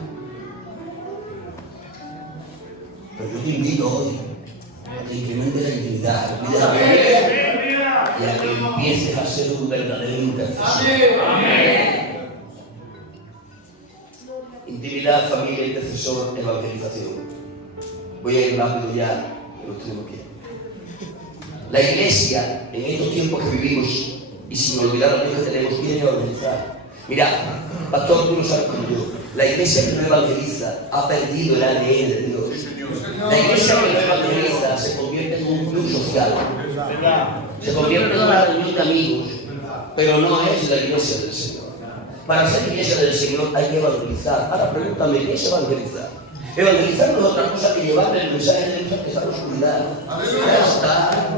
Pero yo te invito hoy a que incrementes la intimidad, a que pides a familia y a que empieces a ser un verdadero intercesor. Intimidad, familia, intercesor, evangelización. Voy a ir rápido ya, que lo tenemos que ir. La iglesia, en estos tiempos que vivimos, y sin olvidar lo que tenemos, viene a evangelizar. Mirad, pastor, tú lo sabes como yo. La iglesia que no evangeliza ha perdido el ADN de Dios. La iglesia que no evangeliza se convierte en un club social. Se convierte en una reunión de amigos. Pero no es la iglesia del Señor. Para ser iglesia del Señor hay que evangelizar. Ahora pregúntame, ¿qué es evangelizar? Evangelizar no es otra cosa que llevarle el mensaje de Dios a que está en la oscuridad. Ya está.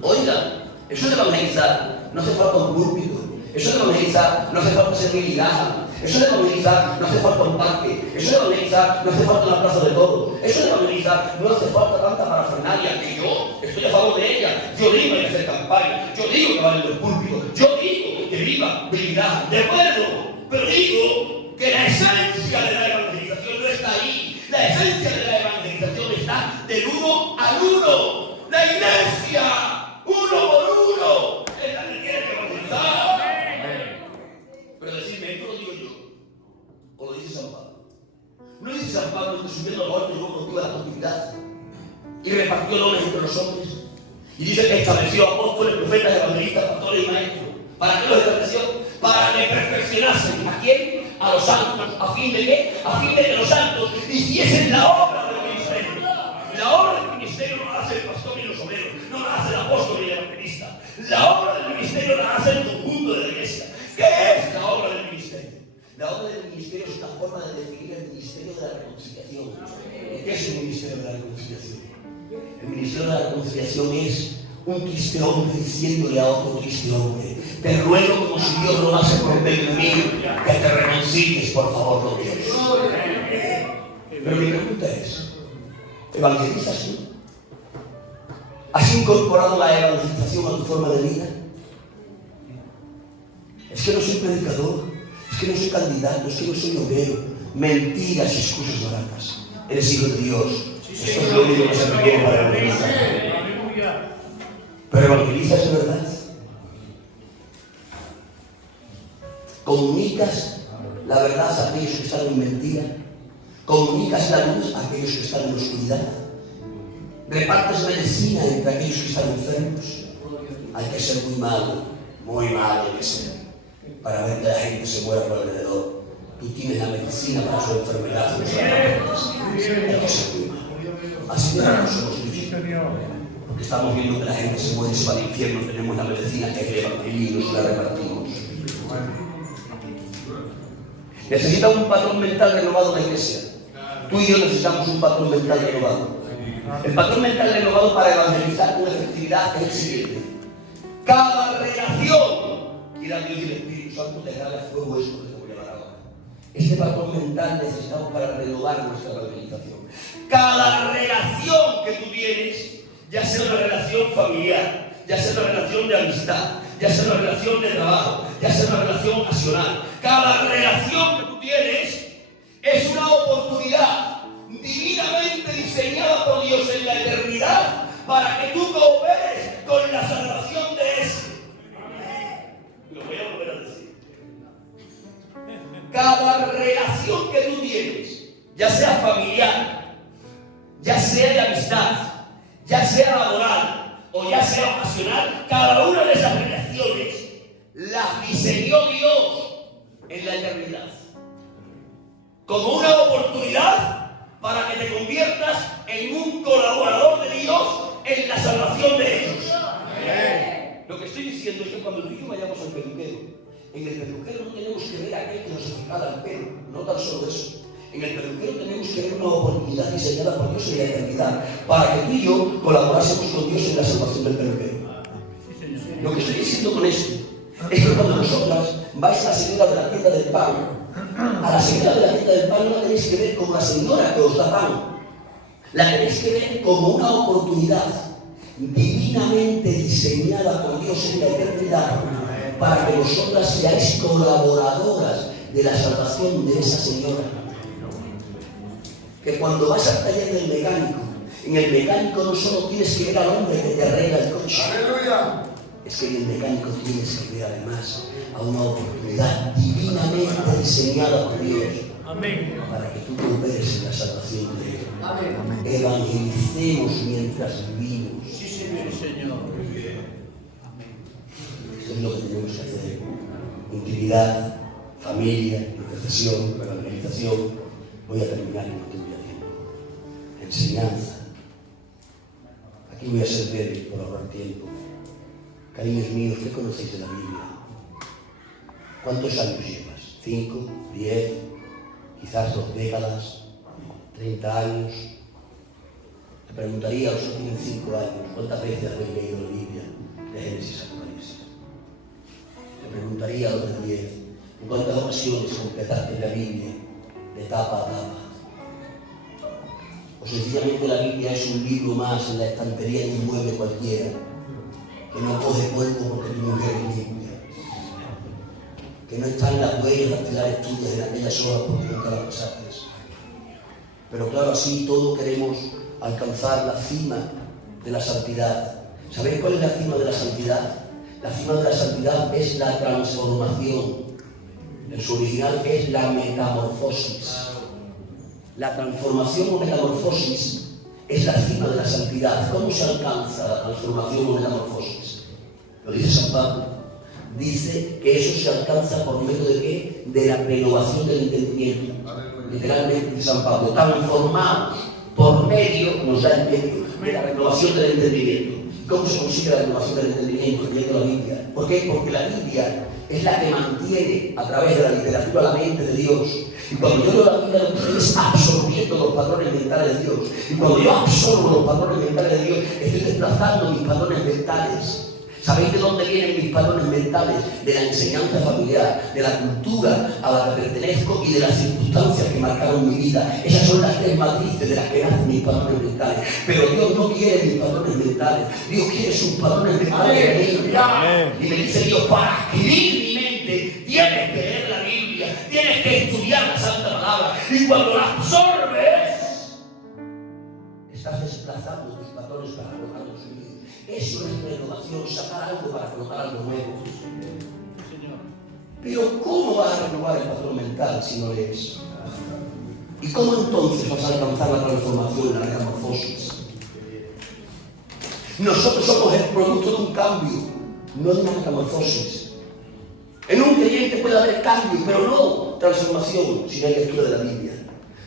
Oiga, eso de evangelizar no hace falta un púlpito. Eso de evangelizar no hace falta ser militar. Eso de evangelizar no hace falta un parque. Eso de evangelizar no hace falta una plaza de todo. Eso de evangelizar no hace falta tanta parafernalia, que yo estoy a favor de ella. Yo digo que hay que hacer campaña. Yo digo que vale el púlpito. Yo digo que viva habilidad. De acuerdo. Pero digo que la esencia de la evangelización no está ahí. La esencia de la evangelización está del uno al uno. La iglesia, uno por uno, es la que quiere evangelizar. Pero decirme, esto lo digo yo, o lo dice San Pablo. No dice San Pablo que subiendo los altos llegó contigo a la cautividad y repartió dones entre los hombres. Y dice que estableció apóstoles, profetas, evangelistas, pastores y maestros. ¿Para qué los estableció? Para que perfeccionasen. ¿A quién? A los santos. ¿A fin de qué? A fin de que los santos hiciesen la obra del ministerio. La obra del ministerio no la hace el pastor ni los obreros, no la hace el apóstol ni el evangelista. La obra del ministerio la hace el conjunto de la iglesia. ¿Qué es la obra del ministerio? La obra del ministerio es una forma de definir el ministerio de la reconciliación. ¿Qué es el ministerio de la reconciliación? El ministerio de la reconciliación es un triste hombre diciéndole a otro triste hombre: te ruego como si Dios lo hace por medio de mí, que te reconcilies por favor con Dios. Pero mi pregunta es: ¿evangelizas tú? ¿Has incorporado la evangelización a tu forma de vida? Es que no soy predicador, es que no soy candidato, es que no soy obrero. Mentiras y excusas baratas. Eres hijo de Dios. Esto es lo único que se requiere para evangelizar. Pero evangelizas de verdad. Comunicas la verdad a aquellos que están en mentira. Comunicas la luz a aquellos que están en la oscuridad. Repartes medicina entre aquellos que están enfermos. Hay que ser muy malo hay que ser, para ver que la gente se muera por alrededor. Tú tienes la medicina para su enfermedad, no hay que ser muy malo. Así de raros somos muchos. Porque estamos viendo que la gente se muere y se va al infierno. Tenemos la medicina que es el evangelio y nos la repartimos. Necesita un patrón mental renovado la iglesia. Tú y yo necesitamos un patrón mental renovado. El patrón mental renovado para evangelizar con efectividad es el siguiente: cada relación, quiera Dios y el Espíritu Santo te darle a fuego esto que te voy a dar ahora. Este patrón mental necesitamos para renovar nuestra evangelización. Cada relación que tú tienes, ya sea una relación familiar, ya sea una relación de amistad, ya sea una relación de trabajo, ya sea una relación ocasional, cada relación que tú tienes es una oportunidad divinamente diseñada por Dios en la eternidad para que tú cooperes con la salvación de ese. Lo voy a volver a decir. Cada relación que tú tienes, ya sea familiar, ya sea de amistad, ya sea laboral o ya sea ocasional, cada una de esas relaciones las diseñó Dios en la eternidad como una oportunidad para que te conviertas en un colaborador de Dios en la salvación de ellos. Lo que estoy diciendo es que cuando tú y yo vayamos al peluquero, en el peluquero no tenemos que ver a aquel que nos afecta el pelo, no tan solo eso. En el peluquero tenemos que ver una oportunidad diseñada por Dios en la eternidad para que tú y yo colaborásemos con Dios en la salvación del peluquero. Lo que estoy diciendo con esto es que cuando vosotras vais a la señora de la tienda del pan, a la señora de la tienda del pan no la tenéis que ver como la señora que os da pan, la tenéis que ver como una oportunidad divinamente diseñada por Dios en la eternidad para que vosotras seáis colaboradoras de la salvación de esa señora. Que cuando vas al taller del mecánico, en el mecánico no solo tienes que ver al hombre que te arregla el coche. ¡Aleluya! Es que en el mecánico tienes que ver además a una oportunidad divinamente diseñada por Dios Amén. para que tú cooperes en la salvación de él. Amén. Evangelicemos mientras vivimos. Sí, Señor. Sí, Señor. Eso es lo que tenemos que hacer. Intimidad, familia, intercesión, evangelización. Voy a terminar, que no tengo ya tiempo. Enseñanza. Aquí voy a ser breve por ahorrar tiempo. Cariños míos, ¿qué conocéis de la Biblia? ¿Cuántos años llevas? ¿5, 10, quizás 2 décadas, 30 años? Te preguntaría a los que tienen 5 años, ¿cuántas veces habéis leído la Biblia de Génesis a Apocalipsis? Te preguntaría a los de 10, ¿en cuántas ocasiones completaste la Biblia de tapa a tapa? O sencillamente la Biblia es un libro más en la estantería de un mueble cualquiera, que no coge polvo porque tu mujer es limpia, que no están las huellas dactilares tuyas en aquellas horas porque nunca las pasaste. Pero claro, así todos queremos alcanzar la cima de la santidad. ¿Sabéis cuál es la cima de la santidad? La cima de la santidad es la transformación. En su original es la metamorfosis. La transformación o metamorfosis es la cima de la santidad. ¿Cómo se alcanza la transformación o metamorfosis? Lo dice San Pablo. Dice que eso se alcanza por medio de ¿qué? De la renovación del entendimiento. Literalmente dice San Pablo, transformados por medio, nos da el medio, de la renovación del entendimiento. ¿Cómo se consigue la renovación del entendimiento? Leyendo la Biblia. ¿Por qué? Porque la Biblia es la que mantiene a través de la literatura la mente de Dios. Y cuando yo leo la Biblia, lo que estoy es absorbiendo los patrones mentales de Dios. Y cuando yo absorbo los patrones mentales de Dios, estoy desplazando mis patrones mentales. ¿Sabéis de dónde vienen mis patrones mentales? De la enseñanza familiar, de la cultura a la que pertenezco y de las circunstancias que marcaron mi vida. Esas son las 3 matrices de las que nacen mis patrones mentales. Pero Dios no quiere mis patrones mentales. Dios quiere sus patrones mentales de mí. Y me dice Dios, para adquirir mi mente, tienes que leer la Biblia, tienes que estudiar la Santa Palabra. Y cuando la absorbes, estás desplazando tus patrones para colocar los míos. Eso es renovación, sacar algo para colocar algo nuevo. Pero ¿cómo vas a renovar el patrón mental si no lees? ¿Y cómo entonces vas a alcanzar la transformación, la metamorfosis? Nosotros somos el producto de un cambio, no de una metamorfosis. En un creyente puede haber cambio, pero no transformación si no hay lectura de la Biblia.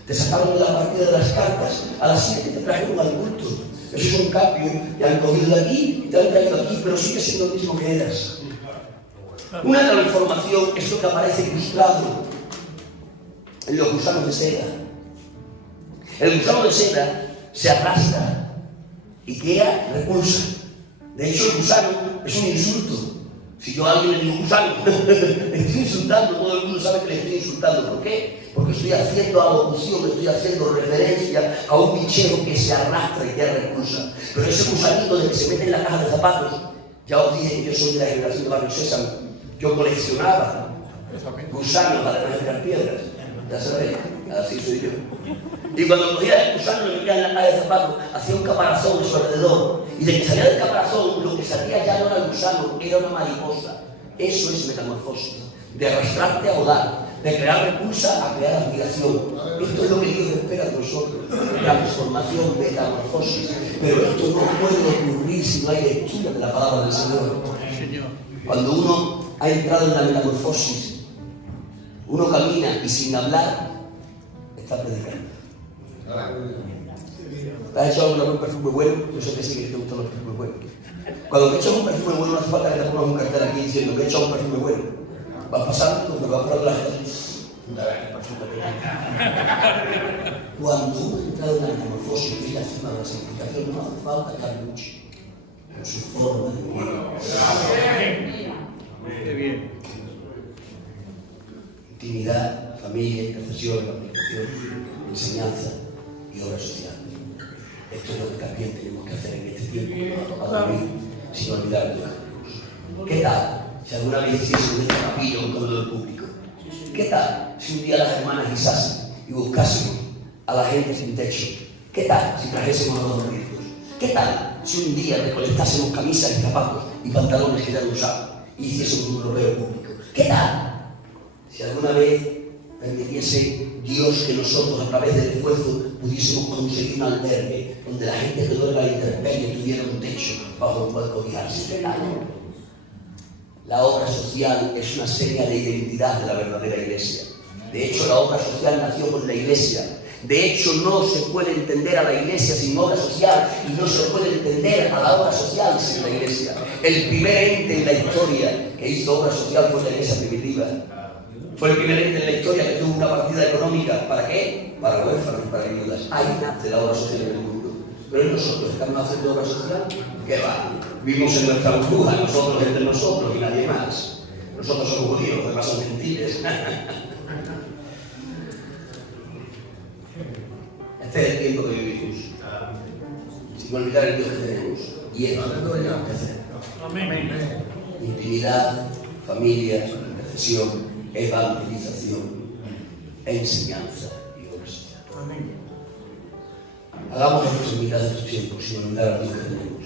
Te sacaron de la partida de las cartas, a las 7 te trajeron al culto. Eso es un cambio, te han cogido de aquí y te han traído aquí, pero sigue siendo lo mismo que eras. Una transformación es lo que aparece ilustrado en los gusanos de seda. El gusano de seda se arrastra y queda repulsa. De hecho, el gusano es un insulto. Si yo a alguien le digo gusano, le estoy insultando, todo el mundo sabe que le estoy insultando. ¿Por qué? Porque estoy haciendo alocución, estoy haciendo referencia a un bichero que se arrastra y que repulsa. Pero ese gusanito de que se mete en la caja de zapatos, ya os dije que yo soy de la generación de Barrio Sésamo, yo coleccionaba gusanos para arrancar piedras. Ya sabéis, así soy yo. Y cuando cogía el gusano y lo metía en la caja de zapatos, hacía un caparazón a su alrededor. Y de que salía del caparazón, lo que salía ya no era el gusano, era una mariposa. Eso es metamorfosis. De arrastrarte a volar, de crear repulsa a crear admiración. Esto es lo que Dios espera de nosotros. Transformación, metamorfosis. Pero esto no puede ocurrir si no hay lectura de la palabra del Señor. Cuando uno ha entrado en la metamorfosis, uno camina y sin hablar está predicando. ¿Te has echado un perfume bueno? Yo sé que sí que te gustan los perfumes buenos. Cuando te echas un perfume bueno, no hace falta que te pongas un cartel aquí diciendo que he echado un perfume bueno. Vas pasando, me vas por atrás. Cuando uno entra en la metamorfosis, que es la cima de la santificación, no hace falta que hable mucho. En su forma de vivir. Qué bien. Intimidad, familia, intercesión, comunicación, enseñanza y obra social. Esto es lo que también tenemos que hacer en este tiempo que nos ha tocado vivir, sin olvidar de Dios. ¿Qué tal si alguna vez hiciésemos en esta capilla un comedor del público? ¿Qué tal si un día las hermanas guisasen y buscásemos a la gente sin techo? ¿Qué tal si trajésemos a los ricos? ¿Qué tal si un día recolectásemos camisas y zapatos y pantalones que ya no usaban y hiciésemos un europeo público? ¿Qué tal si alguna vez permitiese Dios que nosotros a través del esfuerzo pudiésemos conseguir un albergue donde la gente que duerma a la intemperie tuviera un techo bajo el cual cobijarse. La obra social es una seña de identidad de la verdadera iglesia. De hecho, la obra social nació con la iglesia. De hecho, no se puede entender a la iglesia sin obra social y no se puede entender a la obra social sin la iglesia. El primer ente en la historia que hizo obra social fue la iglesia primitiva. Fue el primer ente en la historia que tuvo una partida económica. ¿Para qué? Para huérfanos, para viudas. Ahí nace la obra social en el mundo. Pero nosotros estamos haciendo obra social. ¿Qué va? Vivimos en nuestra burbuja, nosotros entre nosotros y nadie más. Nosotros somos judíos, los demás son gentiles. Este es el tiempo que vivimos. Sin olvidar el Dios que tenemos. Y esto es lo que tenemos que hacer. Intimidad, familia, intercesión, evangelización, enseñanza y oración. Hagamos esto en mitad de estos tiempos sin olvidar al Dios que tenemos.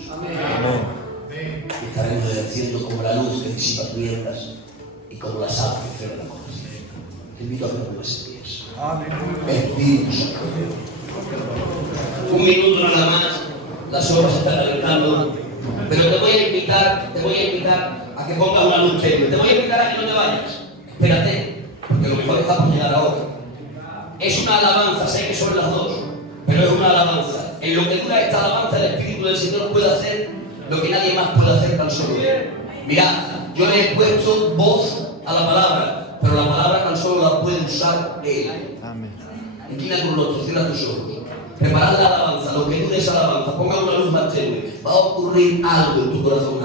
Y estaremos ejerciendo como la luz que disipa tinieblas y como la sal que cierra la corrupción. Te invito a que pongas en pies. Espíritu Santo. Un minuto nada más, las horas se están calentando, pero te voy a invitar a que pongas una luz tenue. Te voy a invitar a que no te vayas. Espérate, porque lo mejor está por llegar ahora. Es una alabanza, sé que son las dos, pero es una alabanza. En lo que dura esta alabanza, el Espíritu del Señor puede hacer lo que nadie más puede hacer tan solo Él. Mirad, yo le he puesto voz a la palabra, pero la palabra tan solo la puede usar Él. Inclina tus rostros, cierra tus ojos. Preparad la alabanza, lo que dure esa alabanza, ponga una luz más tenue. Va a ocurrir algo en tu corazón.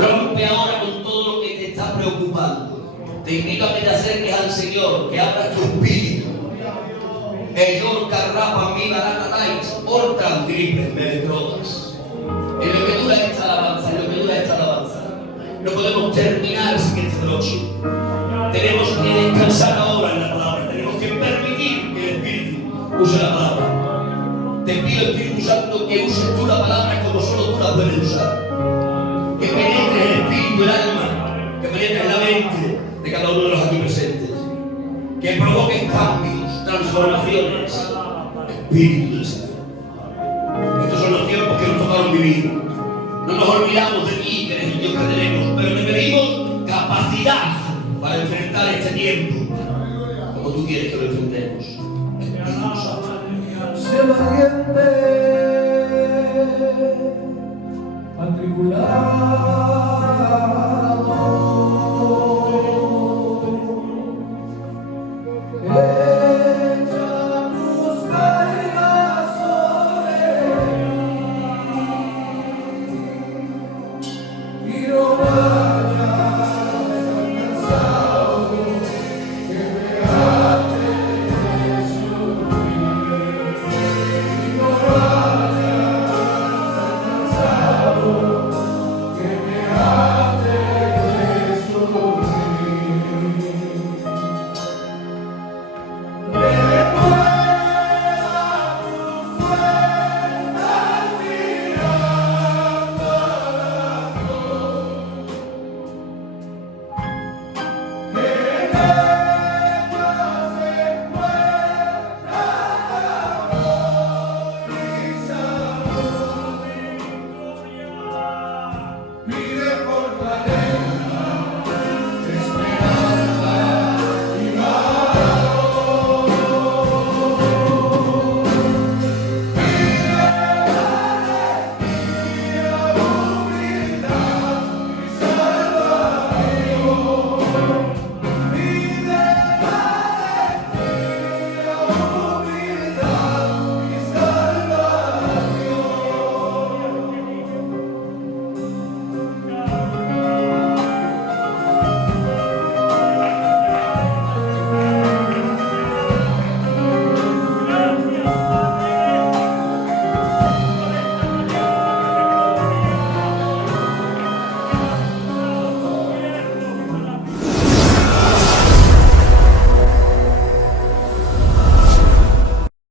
Rompe ahora con todo lo que te está preocupando. Te invito a que te acerques al Señor, que abra tu espíritu. Ellos carrapan mi baratatais, portan gripes, me drogas. En lo que dura esta alabanza, no podemos terminar sin este noche. Tenemos que descansar ahora en la palabra, tenemos que permitir que el Espíritu use la palabra. Te pido, Espíritu Santo, que uses tú la palabra como solo tú la puedes usar. Que penetre el espíritu, el alma, que penetre la mente de cada uno de los aquí presentes. Que provoque cambios, transformaciones. Espíritu del Señor. Estos son los tiempos que nos tocaron vivir. No nos olvidamos de ti, que eres el Dios que tenemos, pero te pedimos capacidad para enfrentar este tiempo como tú quieres que lo enfrentemos. Espíritu Santo. Sé valiente, atribulado.